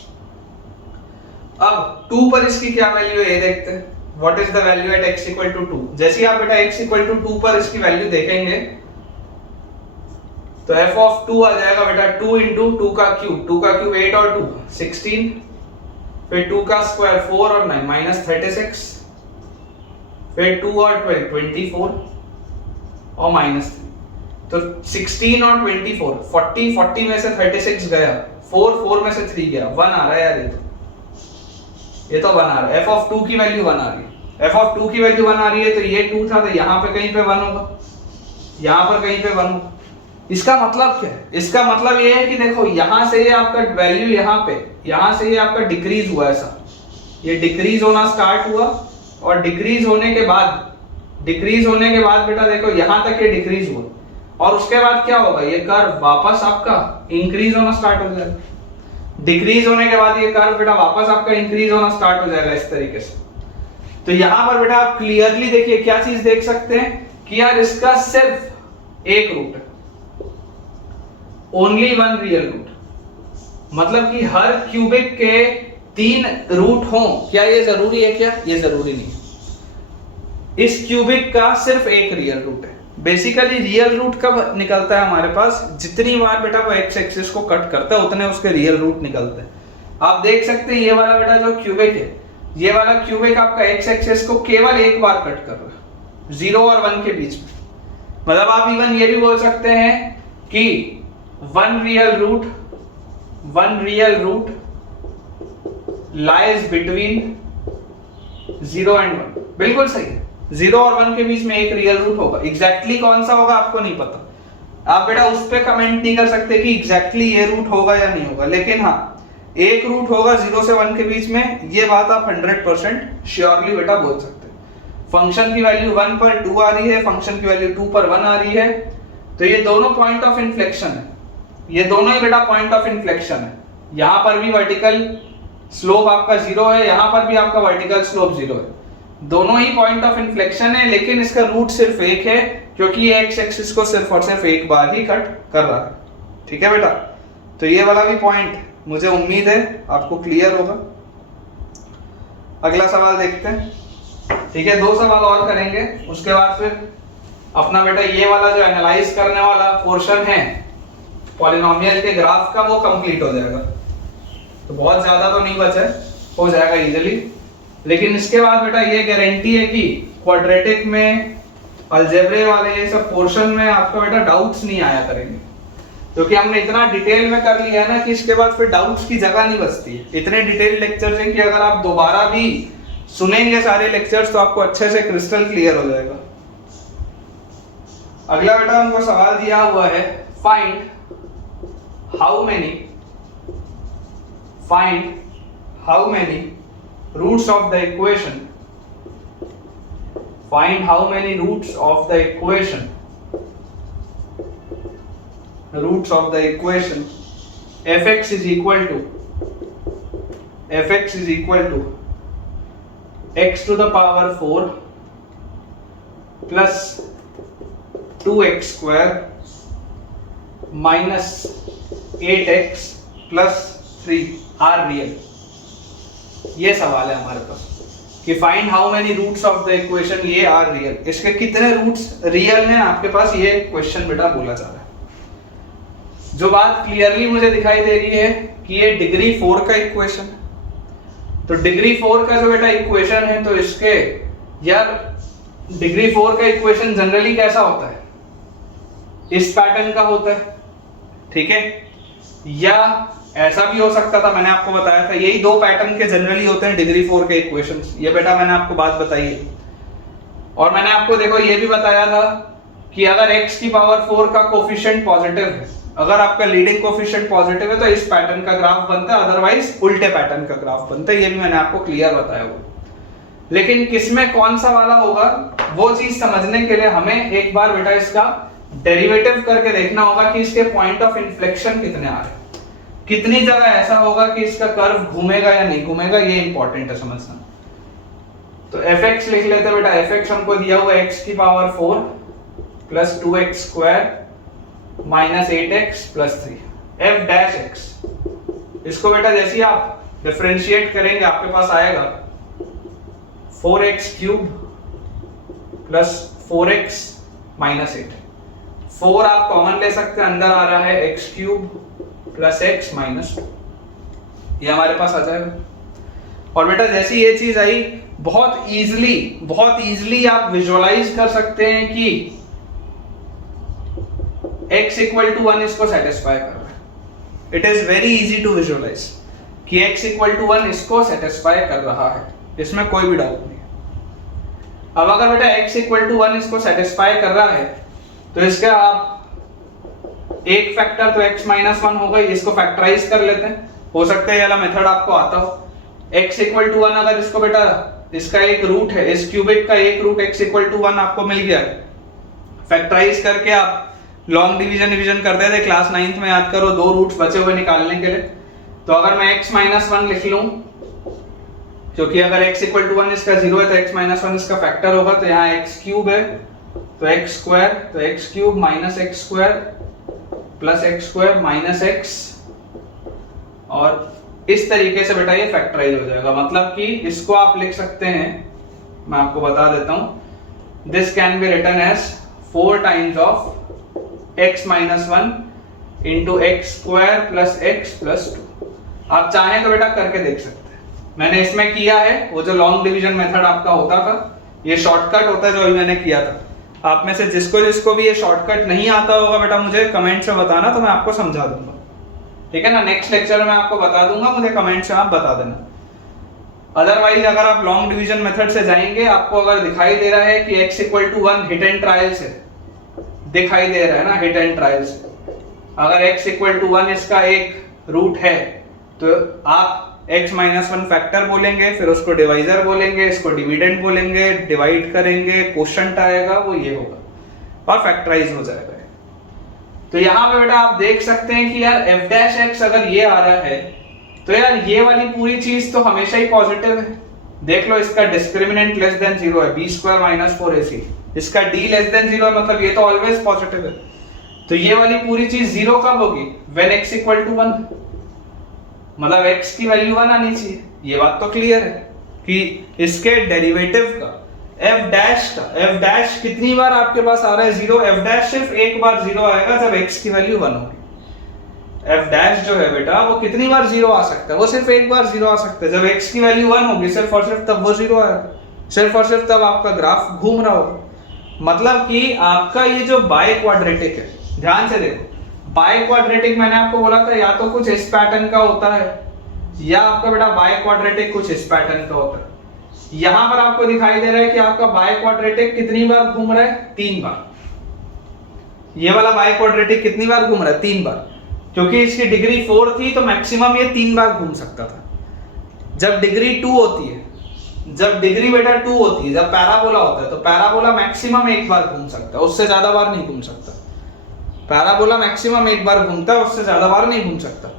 अब 2 पर इसकी क्या वैल्यू है ये देखते हैं। What is the value at x equal to 2? जैसे ही आप बेटा x इक्वल टू 2 पर इसकी वैल्यू देखेंगे तो f ऑफ 2 आ जाएगा बेटा 2 इंटू 2 का क्यूब, 2 का क्यूब 8 और 2 16, फिर 2 का स्क्वायर 4 और 9 माइनस 36, फिर 2 और 12 24 और माइनस 3, तो 16 और 24 40, 40 में से 36 गया, 4 4 में से 3 गया, 1 आ रहा है यार, ये तो 1 आ रहा है। f ऑफ 2 की वैल्यू 1 आ रही है, f ऑफ 2 की वैल्यू 1 आ रही है, तो ये 2 था तो यहाँ पे कहीं पे 1 होगा, यहाँ पर कहीं पे 1 होगा। इसका मतलब क्या है? इसका मतलब ये है कि देखो यहाँ से ये आपका वैल्यू यहाँ पे, यहाँ से ये आपका डिक्रीज हुआ, ऐसा ये डिक्रीज होना स्टार्ट हुआ, और डिक्रीज होने के बाद बेटा देखो यहाँ तक ये डिक्रीज हुआ, और उसके बाद क्या होगा? ये कर्व वापस आपका इंक्रीज होना स्टार्ट हो जाएगा। डिक्रीज होने के बाद ये कर्व बेटा वापस आपका इंक्रीज होना स्टार्ट हो जाएगा इस तरीके से। तो यहां पर बेटा आप क्लियरली देखिए क्या चीज देख सकते हैं कि यार इसका सिर्फ एक रूट है, ओनली 1 रियल रूट, मतलब कि हर क्यूबिक के 3 रूट हों, क्या ये जरूरी है? क्या ये जरूरी नहीं है। इस क्यूबिक का सिर्फ एक रियल रूट है। बेसिकली रियल रूट कब निकलता है हमारे पास? जितनी बार बेटा वो एक्स एक्सिस को कट करता है उतने उसके रियल रूट निकलते हैं। आप देख सकते हैं ये वाला बेटा जो क्यूबिक है, ये वाला क्यूबिक आपका एक्स एक्सिस को केवल एक बार कट कर रहा है 0 और 1 के बीच में। मतलब आप इवन ये भी बोल सकते हैं कि 1 real root lies between 0 and 1। बिल्कुल सही है, 0 और 1 के बीच में एक रियल रूट होगा। एग्जैक्टली कौन सा होगा आपको नहीं पता, आप बेटा उस पर कमेंट नहीं कर सकते कि एग्जैक्टली ये रूट होगा या नहीं होगा, लेकिन हाँ एक रूट होगा 0 से 1 के बीच में, ये बात आप 100% श्योरली बेटा बोल सकते हैं। फंक्शन की वैल्यू 1 पर 2 आ रही है, फंक्शन की वैल्यू 2 पर 1 आ रही है, तो ये दोनों पॉइंट ऑफ इन्फ्लेक्शन है, ये दोनों ही बेटा पॉइंट ऑफ इन्फ्लेक्शन है। यहां पर भी वर्टिकल स्लोप आपका 0 है, यहां पर भी आपका वर्टिकल स्लोप 0 है, दोनों ही पॉइंट ऑफ इन्फ्लेक्शन है, लेकिन इसका रूट सिर्फ एक है क्योंकि ये एक्स एक्सिस को सिर्फ और सिर्फ एक बार ही कट कर रहा है। ठीक है बेटा, तो ये वाला भी पॉइंट मुझे उम्मीद है आपको क्लियर होगा। अगला सवाल देखते हैं। ठीक है, 2 सवाल और करेंगे, उसके बाद फिर अपना बेटा ये वाला जो एनालाइज करने वाला पोर्शन है पॉलिनोमियल के ग्राफ का वो कंप्लीट हो जाएगा। तो बहुत ज्यादा तो नहीं बचा है, हो जाएगा इजीली, लेकिन इसके बाद बेटा ये गारंटी है कि क्वाड्रेटिक में, अलजेब्रे वाले ये सब पोर्शन में आपका बेटा डाउट्स नहीं आया करेंगे, क्योंकि हमने इतना डिटेल में कर लिया है ना कि इसके बाद फिर डाउट्स की जगह नहीं बचती है। इतने डिटेल लेक्चर्स हैं कि अगर आप दोबारा भी सुनेंगे सारे लेक्चर्स तो आपको अच्छे से क्रिस्टल क्लियर हो जाएगा। अगला बेटा हमको सवाल दिया हुआ है, find how many roots of the equation, find how many roots of the equation fx is equal to x to the power 4 plus 2x square minus 8x plus 3 are real। ये सवाल है हमारे पास। कि find how many roots of the equation ये आर रियल, इसके कितने रूट्स रियल हैं आपके पास, ये क्वेश्चन बेटा बोला जा रहा है। जो बात क्लियरली मुझे दिखाई दे रही है कि ये डिग्री 4 का इक्वेशन है, तो डिग्री 4 का जो बेटा इक्वेशन है, तो इसके यार डिग्री 4 का इक्वेशन जनरली कैसा होता है, इस पैटर्न का होता है, ठीक है, या ऐसा भी हो सकता था, मैंने आपको बताया था यही दो पैटर्न के जनरली होते हैं डिग्री 4 के इक्वेशंस, ये बेटा मैंने आपको बात बताई है। और मैंने आपको देखो ये भी बताया था कि अगर x की पावर 4 का कोफिशिएंट पॉजिटिव है, अगर आपका लीडिंग कोफिशिएंट पॉजिटिव है तो इस पैटर्न का ग्राफ बनता है, अदरवाइज उल्टे पैटर्न का ग्राफ बनता है, ये भी मैंने आपको क्लियर बताया हुआ। लेकिन किसमें कौन सा वाला होगा वो चीज समझने के लिए हमें एक बार बेटा इसका डेरिवेटिव करके देखना होगा कि इसके पॉइंट ऑफ इन्फ्लेक्शन कितने आ रहे हैं, कितनी जगह ऐसा होगा कि इसका कर्व घूमेगा या नहीं घूमेगा, ये इंपॉर्टेंट है समझना। तो fx लिख लेते हैं बेटा, fx हमको दिया हुआ x की power 4 plus 2x square minus 8x plus 3 f dash x, इसको बेटा जैसे ही आप डिफरेंशिएट करेंगे आपके पास आएगा 4x cube plus 4x minus 8, 4 आप कॉमन ले सकते हैं, अंदर आ रहा है x cube plus x minus, ये हमारे पास आ जाएगा। और बेटा जैसी ये चीज आई बहुत इजीली आप विजुअलाइज कर सकते हैं कि x इक्वल टू 1 इसको सेटिस्फाई कर रहा है। It is very easy to visualise कि x इक्वल टू 1 इसको सेटिस्फाई कर रहा है, इसमें कोई भी डाउट नहीं। अब अगर बेटा x इक्वल टू 1 इसको सेटिस्फाई कर रहा है तो इसका आप एक फैक्टर तो x माइनस 1 होगा, इसको फैक्टराइज कर लेते हैं, हो सकता है ये वाला मेथड आपको आता हो। x इक्वल टू 1 अगर इसको बेटा इसका एक रूट है, इस क्यूबिक का एक रूट x इक्वल टू 1 आपको मिल गया, फैक्टराइज करके आप लॉन्ग डिवीजन करते थे क्लास 9th में, याद करो, दो रूट्स बचे हुए निकालने के लिए। तो अगर मैं x माइनस 1 लिख लूं, क्योंकि अगर x इक्वल टू 1 इसका 0 है तो x माइनस 1 इसका फैक्टर होगा, तो यहाँ x क्यूब है तो x स्क्वायर, तो x cube minus x square plus x square minus x, और इस तरीके से बेटा ये फैक्टराइज हो जाएगा। मतलब कि इसको आप लिख सकते हैं, मैं आपको बता देता हूं, this can be written as 4 times of x minus 1 into x square plus x plus 2। आप चाहें तो बेटा करके देख सकते हैं, मैंने इसमें किया है, वो जो लॉन्ग डिवीजन मेथड आपका होता था, ये शॉर्टकट होता है जो अभी मैंने किया था। आप में से जिसको भी ये शॉर्टकट नहीं आता होगा बेटा मुझे कमेंट से बताना, तो मैं आपको समझा दूंगा, ठीक है ना। नेक्स्ट लेक्चर में आपको बता दूंगा, मुझे कमेंट से आप बता देना। अदरवाइज अगर आप लॉन्ग डिवीजन मेथड से जाएंगे, आपको अगर दिखाई दे रहा है कि x equal to 1 hit and trial से दिखाई दे रहा है ना, हिट एंड ट्रायल से, अगर x इक्वल टू 1 इसका एक रूट है तो आप x माइनस 1 फैक्टर बोलेंगे, फिर उसको डिवाइजर बोलेंगे, इसको डिविडेंड बोलेंगे, डिवाइड करेंगे, क्वोशंट आएगा, वो ये होगा और फैक्टराइज हो जाएगा। तो यहाँ पे बेटा आप देख सकते हैं कि यार f डैश x अगर ये आ रहा है तो यार ये वाली पूरी चीज तो हमेशा ही पॉजिटिव है। देख लो इसका डिस्क्रिमिनेंट लेस देन 0 है, b स्क्वायर माइनस 4ac, इसका d लेस देन 0 है, मतलब ये तो ऑलवेज पॉजिटिव है। तो ये वाली पूरी चीज 0 कब होगी, व्हेन x इक्वल टू 1, मतलब x की वैल्यू 1 आनी चाहिए। ये बात तो क्लियर है कि इसके डेरिवेटिव का f डैश कितनी बार आपके पास आ रहा है 0, f डैश सिर्फ एक बार 0 आएगा जब x की वैल्यू 1 होगी। f डैश जो है बेटा वो कितनी बार 0 आ सकता है, वो सिर्फ एक बार 0 आ सकता है, जब x की वैल्यू 1 होगी सिर्फ और सिर्फ तब वो 0 आएगा, सिर्फ और सिर्फ तब आपका ग्राफ घूम रहा होगा। मतलब कि आपका ये जो बाय क्वाड्रेटिक है, ध्यान से देखो, बाय क्वाड्रेटिक मैंने आपको बोला था या तो कुछ इस पैटर्न का होता है या आपका बेटा बाय क्वाड्रेटिक कुछ इस पैटर्न का होता है। यहां पर आपको दिखाई दे रहा है कि आपका बाय क्वाड्रेटिक कितनी बार घूम रहा है, 3 बार। ये वाला बाय क्वाड्रेटिक कितनी बार घूम रहा है, 3 बार, क्योंकि इसकी डिग्री 4 थी तो मैक्सिमम ये 3 बार घूम सकता था। जब डिग्री 2 होती है, जब डिग्री बेटा 2 होती है, जब पैराबोला होता है तो पैराबोला मैक्सिमम एक बार घूम सकता है, उससे ज्यादा बार नहीं घूम सकता। पैराबोला मैक्सिमम एक बार घूमता है, उससे ज्यादा बार नहीं घूम सकता।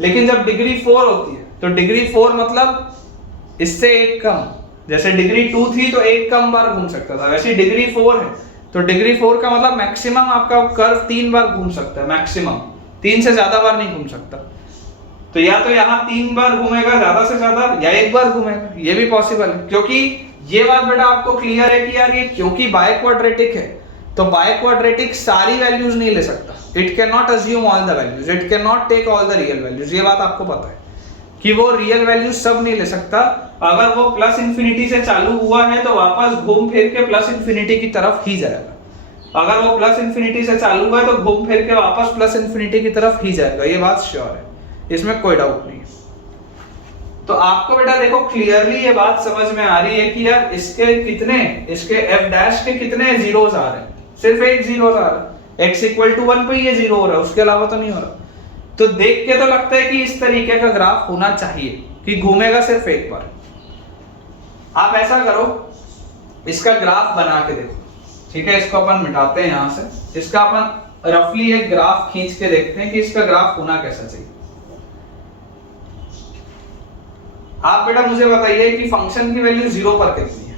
लेकिन जब डिग्री 4 होती है तो डिग्री 4 मतलब इससे एक कम, जैसे डिग्री 2 थी तो एक कम बार घूम सकता था, वैसे डिग्री 4 है तो डिग्री 4 का मतलब मैक्सिमम आपका कर्व 3 बार घूम सकता है, मैक्सिमम 3 से ज्यादा बार नहीं घूम सकता। तो या तो यहाँ 3 बार घूमेगा ज्यादा से ज्यादा, या 1 बार घूमेगा, ये भी पॉसिबल है। क्योंकि ये बात बेटा आपको क्लियर है कि यार ये क्योंकि बाय क्वाड्रेटिक है, तो बाय क्वाड्रेटिक सारी वैल्यूज नहीं ले सकता। It can not assume all the values, it can not take all the real values. ये बात आपको पता है कि वो रियल वैल्यूज सब नहीं ले सकता। अगर वो प्लस इंफिनिटी से चालू हुआ है तो वापस घूम फिर के प्लस इंफिनिटी की तरफ ही जाएगा। अगर वो प्लस इंफिनिटी से चालू हुआ है तो घूम फिर के वापस प्लस इंफिनिटी की तरफ ही जाएगा। ये बात श्योर है, इसमें कोई डाउट नहीं है। तो आपको बेटा देखो क्लियरली ये बात समझ में आ रही है कि यार इसके कितने, इसके एफ डैश के कितने जीरोस आ रहे हैं, सिर्फ एक जीरो आ रहा है। x इक्वल टू 1 पे ये जीरो हो रहा है, उसके अलावा तो नहीं हो रहा। तो देख के तो लगता है कि इस तरीके का ग्राफ होना चाहिए कि घूमेगा सिर्फ एक बार। आप ऐसा करो, इसका ग्राफ बना के देखो, ठीक है। इसको अपन मिटाते हैं यहां से, इसका अपन रफली एक ग्राफ खींच के देखते हैं कि इसका ग्राफ होना कैसा चाहिए। आप बेटा मुझे बताइए कि फंक्शन की वैल्यू 0 पर कितनी है?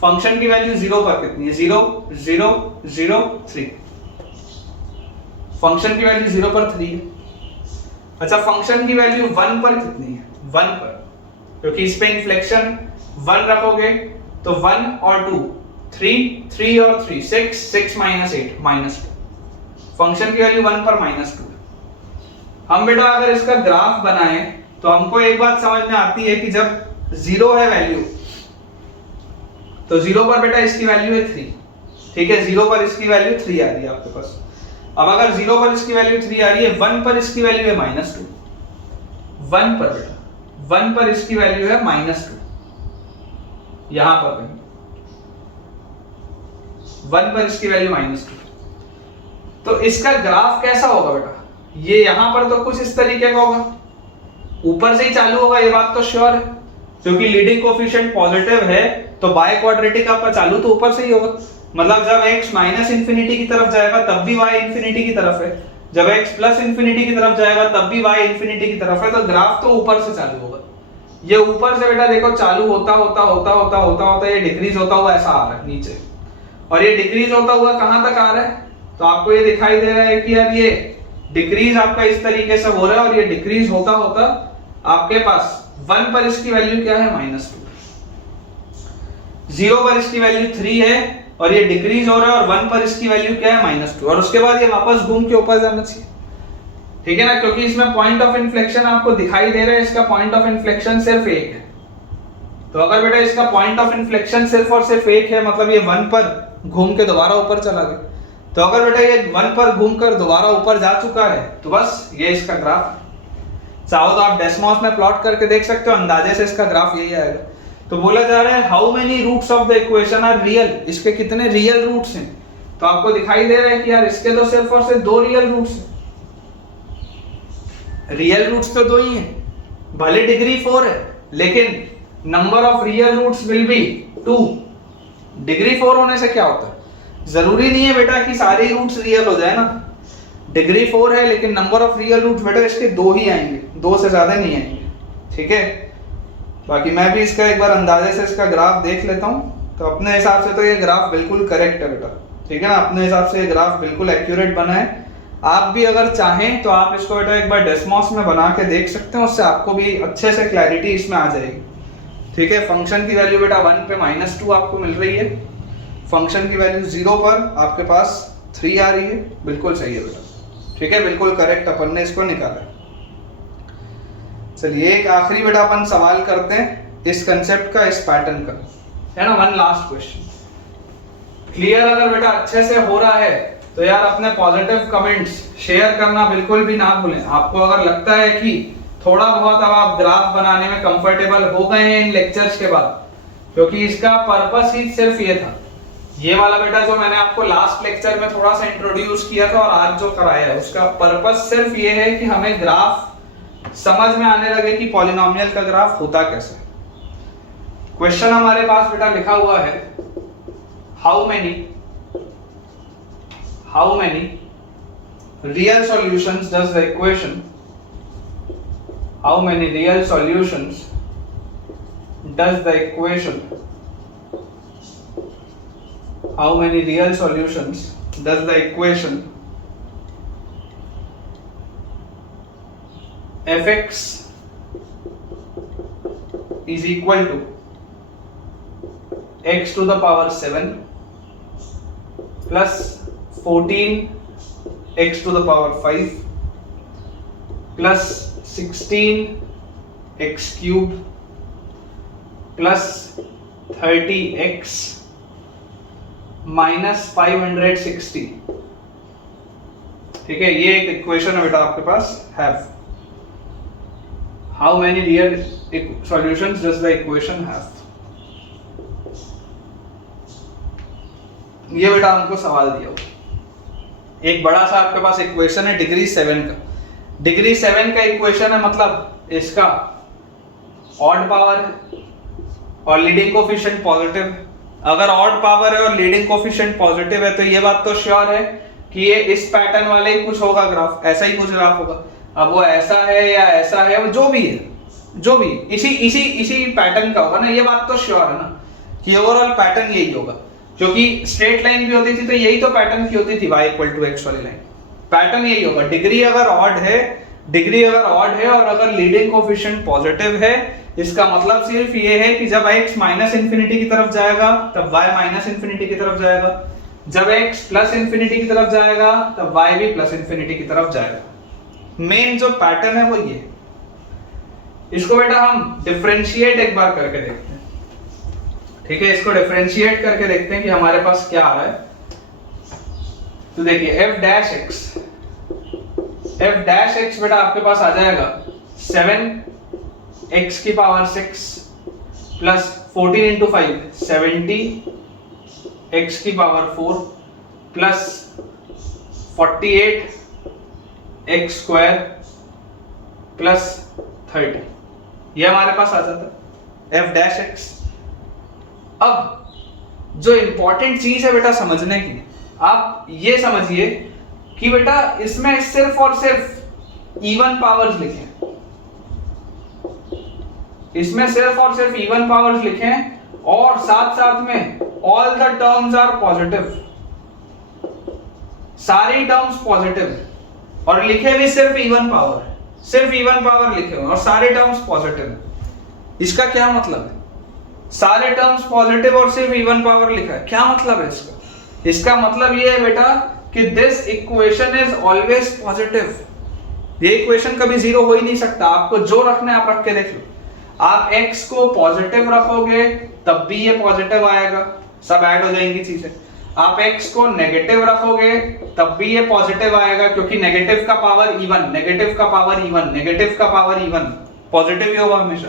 फंक्शन की वैल्यू 0 पर कितनी है? 0 0 0 3। फंक्शन की वैल्यू 0 पर 3 है। अच्छा, फंक्शन की वैल्यू 1 पर कितनी है? 1 पर, क्योंकि इस पे इन्फ्लेक्शन 1 रखोगे तो 1 और 2 3, 3 और 3 6, 6 माइनस 8 माइनस 2। फंक्शन की वैल्यू 1 पर माइनस 2। हम बेटा अगर इसका ग्राफ बनाएं तो हमको एक बात समझ में आती है कि जब 0 है वैल्यू, तो 0 पर बेटा इसकी वैल्यू है 3, ठीक है। 0 पर इसकी वैल्यू 3 आ रही है आपके पास। अब अगर 0 पर इसकी वैल्यू 3 आ रही है, 1 पर इसकी वैल्यू है माइनस 2। 1 पर बेटा 1 पर इसकी वैल्यू है माइनस 2, यहां पर कहीं 1 पर इसकी वैल्यू माइनस 2। तो इसका ग्राफ कैसा होगा बेटा? ये यहां पर तो कुछ इस तरीके का होगा, ऊपर से ही चालू होगा, ये बात तो श्योर है। क्योंकि लीडिंग कोफिशिएंट पॉजिटिव है तो बाय क्वाड्रेटिक आपका चालू तो ऊपर से ही होगा। मतलब जब x माइनस इंफिनिटी की तरफ जाएगा तब भी y इंफिनिटी की तरफ है, जब x प्लस इंफिनिटी की तरफ जाएगा तब भी y इंफिनिटी की तरफ है। तो ग्राफ तो ऊपर से चालू होगा। ये ऊपर से बेटा देखो चालू होता होता होता होता होता होता ये डिक्रीज होता हुआ ऐसा आ रहा है नीचे, और ये डिक्रीज होता हुआ कहां तक आ रहा है? तो आपको ये दिखाई दे रहा है कि यार ये डिक्रीज आपका इस तरीके से हो रहा है, और ये डिक्रीज होता होता आपके पास 1 पर इसकी वैल्यू क्या है? माइनस 2। 0 पर इसकी वैल्यू 3 है और ये डिक्रीज हो रहा है, और 1 पर इसकी वैल्यू क्या है? माइनस 2। और उसके बाद ये वापस घूम के ऊपर जाना चाहिए, ठीक है ना। क्योंकि इसमें पॉइंट ऑफ इन्फ्लेक्शन आपको दिखाई दे रहा है, इसका पॉइंट ऑफ इन्फ्लेक्शन सिर्फ 1 है। तो अगर बेटा इसका पॉइंट ऑफ इन्फ्लेक्शन सिर्फ और सिर्फ 1 है, मतलब ये 1 पर घूम के दोबारा ऊपर चला गया। तो अगर बेटा ये 1 पर घूमकर दोबारा ऊपर जा चुका है तो बस ये इसका ग्राफ। चाहो तो आप डेस्मॉस में प्लॉट करके देख सकते हो, अंदाजे से इसका ग्राफ यही आएगा। तो बोला जा रहा है how many roots of the equation are real, इसके कितने रियल रूट्स हैं? तो आपको दिखाई दे रहा है कि यार इसके तो सिर्फ और सिर्फ 2 रियल रूट्स हैं। रियल रूट्स तो 2 ही हैं, भले डिग्री 4 है लेकिन number of real roots will be 2। Degree 4 होने से क्या होता है? जरूरी नहीं है बेटा कि सारे रूट्स रियल हो जाए ना। डिग्री 4 है लेकिन नंबर ऑफ रियल रूट्स बेटा इसके 2 ही आएंगे, 2 से ज्यादा नहीं आएंगे, ठीक है। बाकी मैं भी इसका एक बार अंदाजे से इसका ग्राफ देख लेता हूँ। तो अपने हिसाब से तो ये ग्राफ बिल्कुल करेक्ट है बेटा, ठीक है ना। अपने हिसाब से ये ग्राफ बिल्कुल एक्यूरेट बना है। आप भी अगर चाहें तो आप इसको बेटा एक बार डेस्मॉस में बना के देख सकते हैं, उससे आपको भी अच्छे से क्लैरिटी इसमें आ जाएगी, ठीक है। फंक्शन की वैल्यू बेटा 1 पे माइनस 2 आपको मिल रही है, फंक्शन की वैल्यू 0 पर आपके पास 3 आ रही है, बिल्कुल सही है बेटा, ठीक है, बिल्कुल करेक्ट अपन ने इसको निकाला। चलिए एक आखिरी बेटा अपन सवाल करते हैं इस कंसेप्ट का, इस पैटर्न का, है ना। वन लास्ट क्वेश्चन क्लियर अगर बेटा अच्छे से हो रहा है तो यार अपने पॉजिटिव कमेंट्स शेयर करना बिल्कुल भी ना भूलें। आपको अगर लगता है कि थोड़ा बहुत अब आप ग्राफ बनाने में कंफर्टेबल हो गए हैं इन लेक्चर्स के बाद, क्योंकि इसका पर्पस ही सिर्फ ये था, ये वाला बेटा जो मैंने आपको लास्ट लेक्चर में थोड़ा सा इंट्रोड्यूस किया था और आज जो कराया है उसका पर्पस सिर्फ ये है कि हमें ग्राफ समझ में आने लगे कि पॉलिनोमियल का ग्राफ होता कैसे। क्वेश्चन हमारे पास बेटा लिखा हुआ है, how many real solutions does the equation, how many real solutions does the equation, how many real solutions does the equation fx is equal to x to the power 7 plus 14 x to the power 5 plus 16 x cube plus 30x minus 560। ठीक है, ये एक इक्वेशन है बेटा आपके पास। Have how many real solutions does the equation have. ये बेटा हमको सवाल दिया हो। एक बड़ा सा आपके पास इक्वेशन है डिग्री 7 का। डिग्री 7 का इक्वेशन है, मतलब इसका ऑड पावर है और लीडिंग कोफिशिएंट पॉजिटिव। अगर ऑड पावर है और लीडिंग कोफिशिएंट पॉजिटिव है तो ये बात तो श्योर है कि ये इस पैटर्न वाले ही कुछ होगा, ग्राफ ऐसा ही कुछ ग्राफ होगा। अब वो ऐसा है या ऐसा है, वो जो भी है, जो भी इसी पैटर्न का होगा ना, ये बात तो श्योर है ना कि ओवरऑल पैटर्न यही होगा। क्योंकि स्ट्रेट लाइन भी होती थी तो यही तो पैटर्न की होती थी, y = x वाली लाइन। पैटर्न यही होगा। डिग्री अगर ऑड है और अगर लीडिंग कोफिशिएंट पॉजिटिव है, इसका मतलब सिर्फ ये है कि जब x माइनस इंफिनिटी की तरफ जाएगा तब y माइनस इंफिनिटी की तरफ जाएगा, जब x प्लस इंफिनिटी की तरफ जाएगा तब y भी प्लस इंफिनिटी की तरफ जाएगा। मेन जो पैटर्न है वो ये। इसको बेटा हम डिफरेंशिएट एक बार करके देखते हैं। ठीक है, इसको डिफरेंशिएट करके देखते हैं कि हमारे पास क्या आ रहा है। तो देखिए f डैश x बेटा आपके पास आ जाएगा 7x की पावर 6 प्लस 14 इंटू 5 70 x की power 4 plus 48 x square plus 30। ये हमारे पास आ जाता है f डैश x। अब जो इंपॉर्टेंट चीज है बेटा समझने की, आप ये समझिए कि बेटा इसमें सिर्फ और सिर्फ इवन पावर्स लिखे, इसमें सिर्फ और सिर्फ इवन पावर्स लिखे और साथ साथ में all the terms are positive, सारी टर्म्स पॉजिटिव और लिखे भी सिर्फ इवन पावर, सिर्फ इवन पावर लिखे हुए और सारे टर्म्स पॉजिटिव। इसका क्या मतलब है? सारे टर्म्स पॉजिटिव और सिर्फ इवन पावर लिखा है, क्या मतलब है इसका? इसका मतलब ये है बेटा कि this equation is always positive. ये इक्वेशन कभी जीरो हो ही नहीं सकता। आपको जो रखना है आप रख के देख लो। आप x को पॉजिटिव रखोगे तब भी ये पॉजिटिव आएगा, सब ऐड हो जाएंगी चीजें। आप x को नेगेटिव रखोगे तब भी ये पॉजिटिव आएगा, क्योंकि नेगेटिव का पावर इवन, नेगेटिव का पावर इवन, नेगेटिव का पावर इवन, पॉजिटिव ही होगा हमेशा।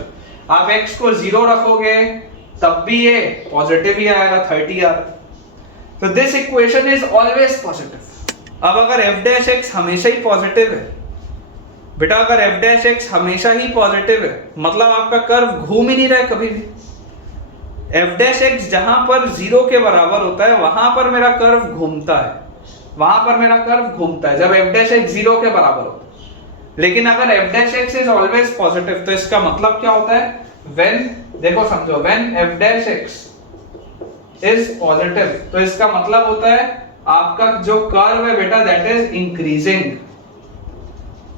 आप x को 0 रखोगे तब भी ये पॉजिटिव ही आएगा, 30 आ रहा है। तो this equation is always positive. अब अगर f डैश x हमेशा ही पॉजिटिव है बेटा, अगर f डैश x हमेशा ही पॉजिटिव है मतलब आपका कर्व घूम ही नहीं रहा है कभी भी। f डैश x जहां पर 0 के बराबर होता है वहां पर मेरा कर्व घूमता है, वहां पर मेरा कर्व घूमता है जब f डैश x 0 के बराबर होता है। लेकिन अगर f dash x is always positive तो इसका मतलब क्या होता है? व्हेन, देखो समझो, when f dash x is positive तो इसका मतलब होता है आपका जो कर्व है बेटा दैट इज इंक्रीजिंग।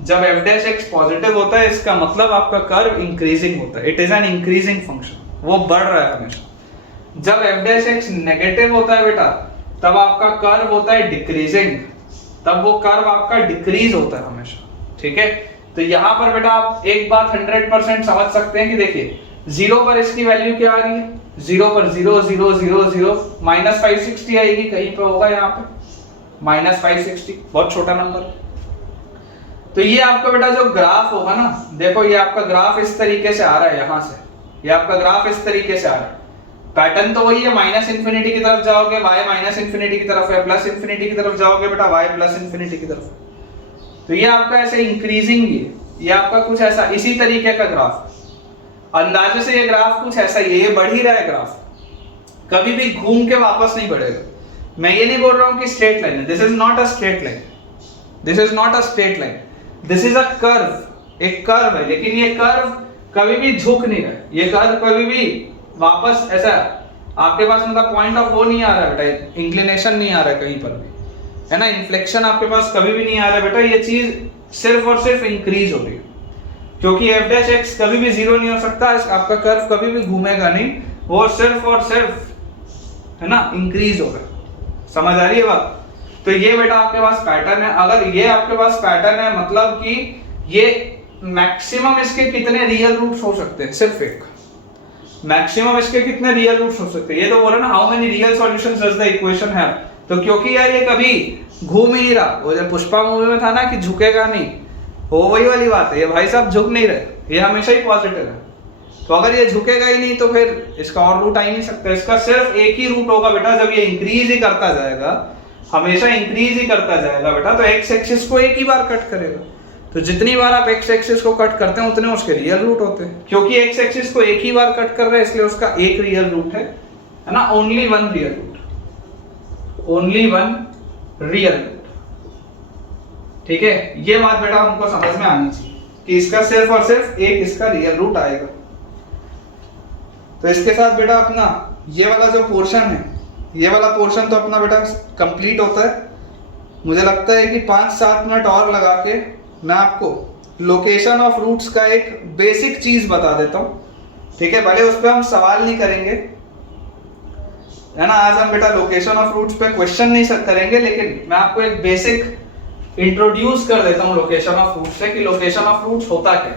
जब f डैश x पॉजिटिव होता है इसका मतलब आपका कर्व इंक्रीजिंग होता है, it is an increasing function, वो बढ़ रहा है हमेशा। जब f डैश x नेगेटिव होता है बेटा तब आपका कर्व होता है डिक्रीजिंग, तब वो कर्व आपका डिक्रीज होता है हमेशा। ठीक है, तो यहां पर बेटा आप एक बात 100% समझ सकते हैं कि देखिए 0 पर इसकी वैल्यू क्या आ रही है? 0 पर 0 0 0 0 माइनस 560 आएगी, कहीं पे होगा यहाँ पे माइनस 560, बहुत छोटा नंबर। तो ये आपका बेटा जो ग्राफ होगा ना, देखो ये आपका ग्राफ इस तरीके से आ रहा है, यहां से ये आपका ग्राफ इस तरीके से आ रहा है। पैटर्न तो वही है, माइनस इंफिनिटी की तरफ जाओगे y माइनस इंफिनिटी की तरफ है, प्लस इंफिनिटी की तरफ जाओगे बेटा y प्लस इंफिनिटी की तरफ है। तो ये आपका ऐसे इंक्रीजिंग ही है, ये आपका कुछ ऐसा इसी तरीके का ग्राफ है। अंदाजे से ये ग्राफ कुछ ऐसा ही है, ये बढ़ ही रहा है ग्राफ, कभी भी घूम के वापस नहीं बढ़ेगा। मैं ये नहीं बोल रहा हूं कि स्ट्रेट लाइन है, this is not a straight line, this is not a straight line, this is a curve. एक कर्व है लेकिन ये कर्व कभी भी झुक नहीं रहा है, ये कर्व कभी भी वापस ऐसा आपके पास मतलब पॉइंट ऑफ वो नहीं आ रहा है बेटा, इंक्लिनेशन नहीं आ रहा है कहीं पर भी, है ना, इन्फ्लेक्शन आपके पास कभी भी नहीं आ रहा है बेटा। ये चीज सिर्फ और सिर्फ इंक्रीज हो रही है। क्योंकि एफ डैश एक्स कभी भी जीरो नहीं हो सकता, आपका कर्व कभी भी घूमेगा नहीं, वो सिर्फ और सिर्फ है ना इंक्रीज होगा। समझ आ रही है बात? तो ये बेटा आपके पास पैटर्न है। अगर ये आपके पास पैटर्न है मतलब कि ये मैक्सिमम इसके कितने रियल रूट्स हो सकते हैं? सिर्फ एक। मैक्सिमम इसके कितने रियल रूट्स हो सकते हैं? ये तो बोला ना how many real solutions does the equation have. तो क्योंकि यार ये कभी घूम ही नहीं रहा, वो जब पुष्पा मूवी में था ना कि झुकेगा नहीं, वो वही वाली बात है, ये भाई साहब झुक नहीं रहे, ये हमेशा ही पॉजिटिव है। तो अगर ये झुकेगा ही नहीं तो फिर इसका और रूट आ ही नहीं सकता। इसका सिर्फ एक ही रूट होगा बेटा, जब ये इंक्रीज ही करता जाएगा, हमेशा इंक्रीज ही करता जाएगा बेटा, तो एक्स एक्सिस को एक ही बार कट करेगा। तो जितनी बार आप एक्स एक्सिस को कट करते हैं उतने उसके रियल रूट होते हैं। क्योंकि एक्स एक्सिस को एक ही बार कट कर रहे हैं इसलिए उसका एक रियल रूट है ना, only one real root, only one real root. ठीक है, ये बात बेटा हमको समझ में आनी चाहिए कि इसका सिर्फ और सिर्फ एक इसका रियल रूट आएगा। तो इसके साथ बेटा अपना ये वाला जो पोर्शन है, ये वाला पोर्शन तो अपना बेटा कंप्लीट होता है। मुझे लगता है कि 5-7 मिनट और लगा के मैं आपको लोकेशन ऑफ रूट्स का एक बेसिक चीज बता देता हूं। ठीक है, भले उस पर हम सवाल नहीं करेंगे है ना, आज हम बेटा लोकेशन ऑफ रूट्स पे क्वेश्चन नहीं करेंगे, लेकिन मैं आपको एक बेसिक इंट्रोड्यूस कर देता हूं लोकेशन ऑफ रूट्स से कि लोकेशन ऑफ रूट्स होता क्या।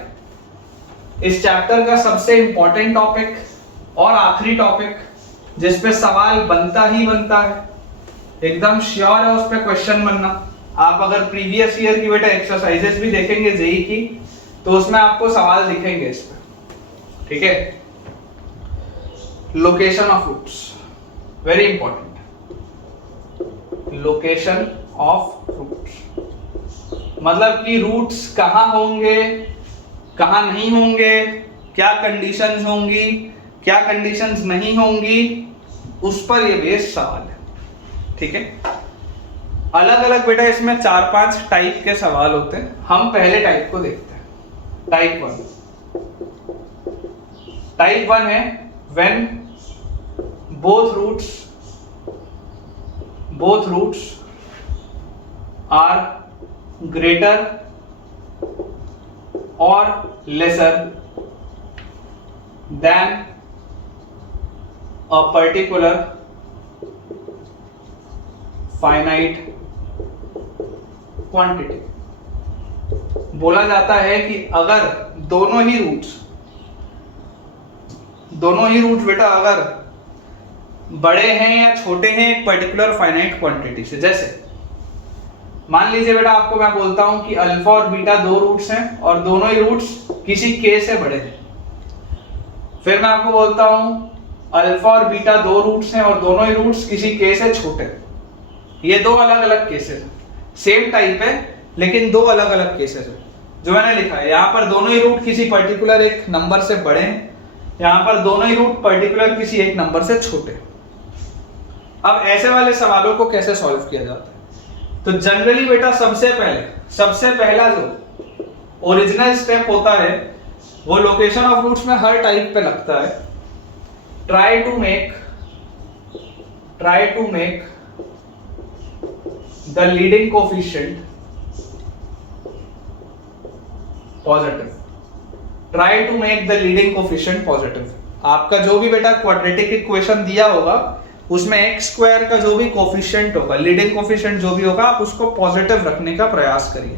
इस चैप्टर का सबसे इंपॉर्टेंट टॉपिक और आखिरी टॉपिक जिस पे सवाल बनता ही बनता है, एकदम श्योर है उस पे क्वेश्चन बनना। आप अगर प्रीवियस ईयर की बेटा एक्सरसाइजेस भी देखेंगे जेई की, तो उसमें आपको सवाल दिखेंगे इस पे। ठीक है, location of roots very important. Location of roots मतलब कि रूट्स कहां होंगे, कहां नहीं होंगे, क्या कंडीशंस होंगी, क्या कंडीशंस नहीं होंगी, उस पर ये बेस्ड सवाल है। ठीक है, अलग अलग बेटा इसमें 4-5 टाइप के सवाल होते हैं। हम पहले टाइप को देखते हैं, टाइप 1। टाइप 1 है when both roots are greater or lesser than a particular finite quantity। बोला जाता है कि अगर दोनों ही रूट्स बेटा अगर बड़े हैं या छोटे हैं एक पर्टिकुलर फाइनाइट क्वांटिटी से। जैसे मान लीजिए बेटा आपको मैं बोलता हूं कि अल्फा और बीटा 2 रूट्स हैं और दोनों ही रूट्स किसी के से बड़े हैं। फिर मैं आपको बोलता हूं अल्फा और बीटा 2 रूट्स हैं और दोनों ही रूट्स किसी के से छोटे हैं। ये 2 अलग अलग केसेस हैं, सेम टाइप है लेकिन 2 अलग अलग केसेस है जो मैंने लिखा है। यहाँ पर दोनों ही रूट किसी पर्टिकुलर एक नंबर से बड़े हैं, यहाँ पर दोनों ही रूट पर्टिकुलर किसी एक नंबर से छोटे हैं। अब ऐसे वाले सवालों को कैसे सॉल्व किया जाता है? तो जनरली बेटा सबसे पहला जो ओरिजिनल स्टेप होता है वो लोकेशन ऑफ रूट्स में हर टाइप पे लगता है। Try to make the leading coefficient positive. Try to make the leading coefficient positive. आपका जो भी बेटा क्वाड्रेटिक इक्वेशन दिया होगा उसमें एक्स स्क्वायर का जो भी कोफिशिएंट होगा, लीडिंग कोफिशिएंट जो भी होगा, आप उसको पॉजिटिव रखने का प्रयास करिए।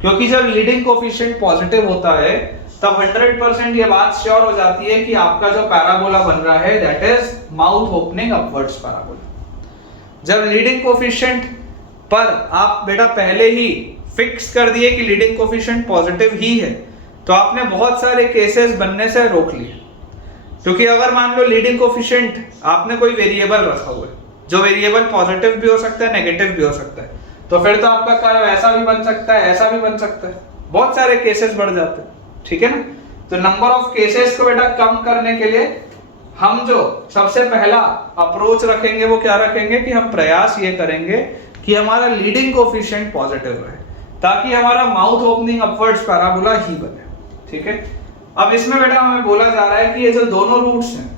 क्योंकि जब लीडिंग कोफिशिएंट पॉजिटिव होता है तब 100% ये बात श्योर हो जाती है कि आपका जो पैराबोला बन रहा है that is mouth opening upwards parabola. जब लीडिंग कोफिशिएंट पर आप बेटा पहले ही फिक्स कर दिए कि लीडिंग कोफिशिएंट पॉजिटिव ही है, तो आपने बहुत सारे केसेस बनने से रोक लिए। क्योंकि अगर मान लो लीडिंग कोफिशिएंट आपने कोई वेरिएबल रखा हुआ है, जो वेरिएबल पॉजिटिव भी हो सकता है नेगेटिव भी हो सकता है, तो फिर तो आपका कर्व ऐसा भी बन सकता है, ऐसा भी बन सकता है, बहुत सारे केसेस बढ़ जाते हैं। ठीक है ना? तो नंबर ऑफ केसेस को बेटा कम करने के लिए हम जो सबसे पहला अप्रोच रखेंगे वो क्या रखेंगे कि हम प्रयास ये करेंगे कि हमारा लीडिंग कोफिशिएंट पॉजिटिव रहे, ताकि हमारा माउथ ओपनिंग अपवर्ड्स पैराबोला ही बने। ठीक है, अब इसमें बेटा हमें बोला जा रहा है कि ये जो दोनों रूट्स हैं,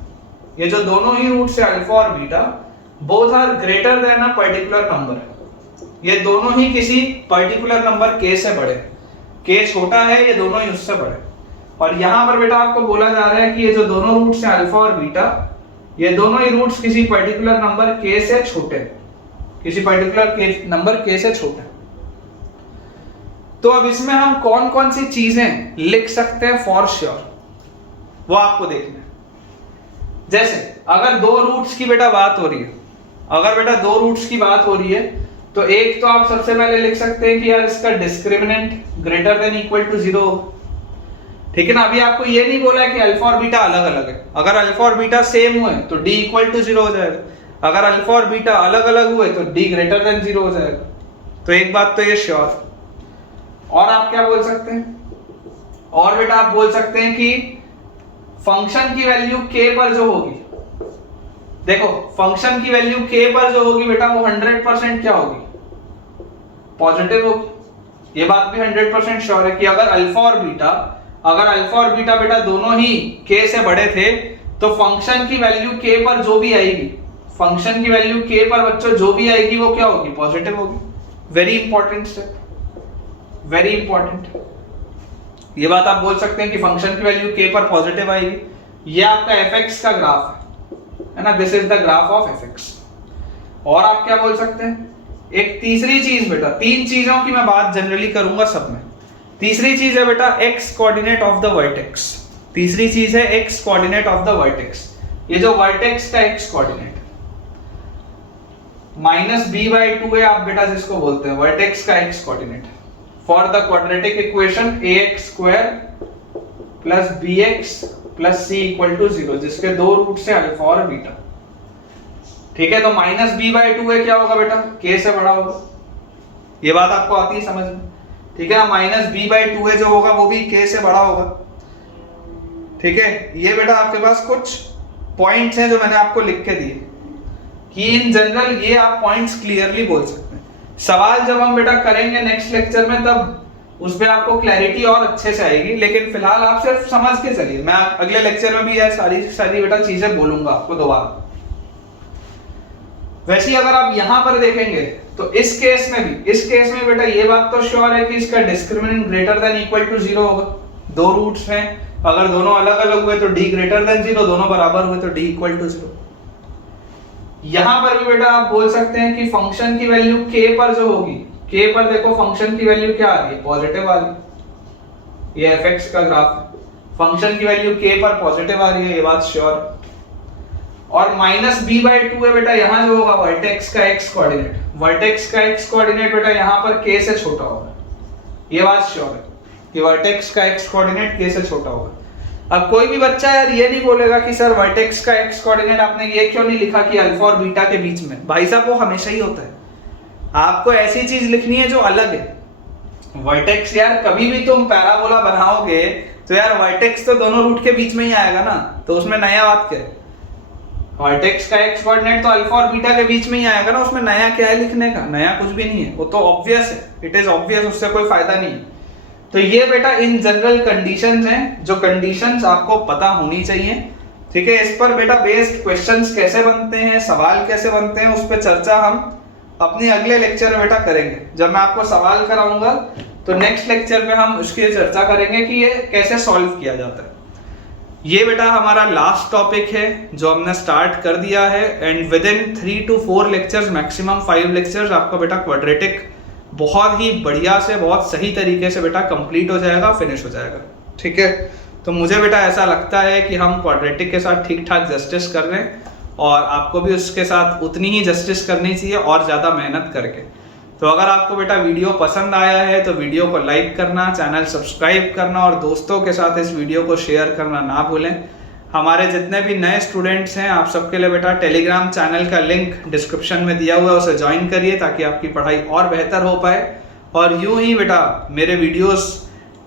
ये जो दोनों ही रूट्स है अल्फा और beta, both are greater than a particular number. ये दोनों ही किसी पर्टिकुलर नंबर के से बड़े, के छोटा है, ये दोनों ही उससे बड़े। और यहाँ पर बेटा आपको बोला जा रहा है कि ये जो दोनों रूट्स हैं अल्फा और बीटा, ये दोनों ही रूट्स किसी पर्टिकुलर नंबर k से छोटे, किसी पर्टिकुलर नंबर k से छोटे। तो अब इसमें हम कौन कौन सी चीजें लिख सकते हैं फॉर श्योर, वो आपको देखना है। जैसे अगर दो रूट्स की बेटा बात हो रही है, अगर बेटा दो रूट्स की बात हो रही है, तो एक तो आप सबसे पहले लिख सकते हैं कि यार इसका discriminant greater than equal to 0, ठीक है ना। अभी आपको ये नहीं बोला है कि अल्फा और बीटा अलग अलग है, अगर अल्फा और बीटा सेम हुए तो d इक्वल टू 0 हो जाएगा, अगर अल्फा और बीटा अलग अलग हुए तो d ग्रेटर देन 0 हो जाएगा। तो एक बात तो ये श्योर। और आप क्या बोल सकते हैं, और बेटा आप बोल सकते हैं कि फंक्शन की वैल्यू k पर जो होगी, देखो फंक्शन की वैल्यू k पर जो होगी बेटा वो 100% क्या होगी, पॉजिटिव होगी। ये बात भी 100% श्योर है कि अगर अल्फा और बीटा बेटा दोनों ही k से बड़े थे तो फंक्शन की वैल्यू k पर जो भी आएगी, फंक्शन की वैल्यू k पर बच्चों जो भी आएगी वो क्या होगी, पॉजिटिव होगी। Very important step, very important. ये बात आप बोल सकते हैं कि फंक्शन की वैल्यू k पर पॉजिटिव आएगी। ये आपका fx का ग्राफ है ना, this is the graph of fx। और आप क्या बोल सकते हैं, एक तीसरी चीज बेटा, तीन चीजों की मैं बात जनरली करूंगा सब में। तीसरी चीज है बेटा x coordinate of the vertex, तीसरी चीज है x coordinate of the vertex. ये जो वर्टेक्स का x कोऑर्डिनेट -b/2 है, आप बेटा जिसको बोलते हैं वर्टेक्स का x coordinate, for the quadratic equation ax² plus bx plus c equal to 0, जिसके दो रूट्स हैं अल्फा और बीटा। ठीक है, तो -b/2 है, क्या होगा बेटा, k से बड़ा होगा। ये बात आपको आती है समझ में, ठीक है ना। -b/2 है जो होगा वो भी k से बड़ा होगा। ठीक है, ये बेटा आपके पास कुछ पॉइंट्स हैं जो मैंने आपको लिख के दिए कि इन जनरल ये आप पॉइंट्स क्लियरली बोल सकते हैं। सवाल जब हम बेटा करेंगे नेक्स्ट लेक्चर में तब उस पे आपको क्लैरिटी और अच्छे से आएगी, लेकिन फिलहाल आप सिर्फ समझ के चलिए। मैं अगले लेक्चर में भी ये सारी बेटा चीजें बोलूंगा आपको दोबारा। वैसे ही अगर आप यहां पर देखेंगे तो इस केस में बेटा ये बात तो श्योर है कि इसका discriminant greater than equal to 0 होगा। दो रूट्स हैं, अगर दोनों अलग अलग हुए तो d ग्रेटर देन 0, दोनों बराबर हुए तो d इक्वल टू 0। यहां पर भी बेटा आप बोल सकते हैं कि फंक्शन की वैल्यू k पर जो होगी, k पर देखो फंक्शन की वैल्यू क्या आ रही है, पॉजिटिव आ रही है। ये fx का ग्राफ है, फंक्शन की वैल्यू k पर पॉजिटिव आ रही है, ये बात श्योर। और -b/2 है बेटा यहाँ जो होगा वर्टेक्स का x कोऑर्डिनेट, वर्टेक्स का x कोऑर्डिनेट बेटा यहाँ पर k से छोटा होगा। ये बात श्योर है कि वर्टेक्स का x कोऑर्डिनेट k से छोटा होगा। अब कोई भी बच्चा यार ये नहीं बोलेगा कि सर वर्टेक्स का x कोऑर्डिनेट आपने ये क्यों नहीं लिखा कि अल्फा और बीटा के बीच में। भाई साहब वो हमेशा ही होता है, आपको ऐसी चीज लिखनी है जो अलग है। वर्टेक्स यार कभी भी तुम पैराबोला बनाओगे तो यार वर्टेक्स तो दोनों रूट के बीच में ही आएगा ना, तो उसमें नया बात क्या है। वर्टेक्स का x कोऑर्डिनेट तो अल्फा और बीटा के बीच में ही आएगा ना, उसमें नया क्या है लिखने का, नया कुछ भी नहीं है, वो तो ऑब्वियस है, इट इज ऑब्वियस, उससे कोई फायदा नहीं है। तो ये बेटा इन जनरल कंडीशंस हैं जो कंडीशंस आपको पता होनी चाहिए। ठीक है, इस पर बेटा बेस्ड क्वेश्चंस कैसे बनते हैं, सवाल कैसे बनते हैं, उस पर चर्चा हम अपने अगले लेक्चर में बेटा करेंगे। जब मैं आपको सवाल कराऊंगा तो नेक्स्ट लेक्चर में हम उसकी चर्चा करेंगे कि ये कैसे सॉल्व किया जाता है। ये बेटा हमारा लास्ट टॉपिक है जो हमने स्टार्ट कर दिया है, and with in 3 to 4 lectures, maximum 5 lectures आपका बेटा क्वाड्रेटिक बहुत ही बढ़िया से, बहुत सही तरीके से बेटा कंप्लीट हो जाएगा, फिनिश हो जाएगा। ठीक है, तो मुझे बेटा ऐसा लगता है कि हम क्वाड्रेटिक के साथ ठीक ठाक जस्टिस कर रहे हैं, और आपको भी उसके साथ उतनी ही जस्टिस करनी चाहिए और ज़्यादा मेहनत करके। तो अगर आपको बेटा वीडियो पसंद आया है तो वीडियो को लाइक करना, चैनल सब्सक्राइब करना और दोस्तों के साथ इस वीडियो को शेयर करना ना भूलें। हमारे जितने भी नए स्टूडेंट्स हैं आप सबके लिए बेटा टेलीग्राम चैनल का लिंक डिस्क्रिप्शन में दिया हुआ है, उसे ज्वाइन करिए ताकि आपकी पढ़ाई और बेहतर हो पाए। और यूं ही बेटा मेरे वीडियोस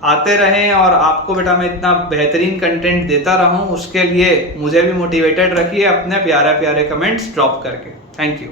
आते रहें और आपको बेटा मैं इतना बेहतरीन कंटेंट देता रहूं, उसके लिए मुझे भी मोटिवेटेड रखिए अपने प्यारे प्यारे कमेंट्स ड्रॉप करके। Thank you.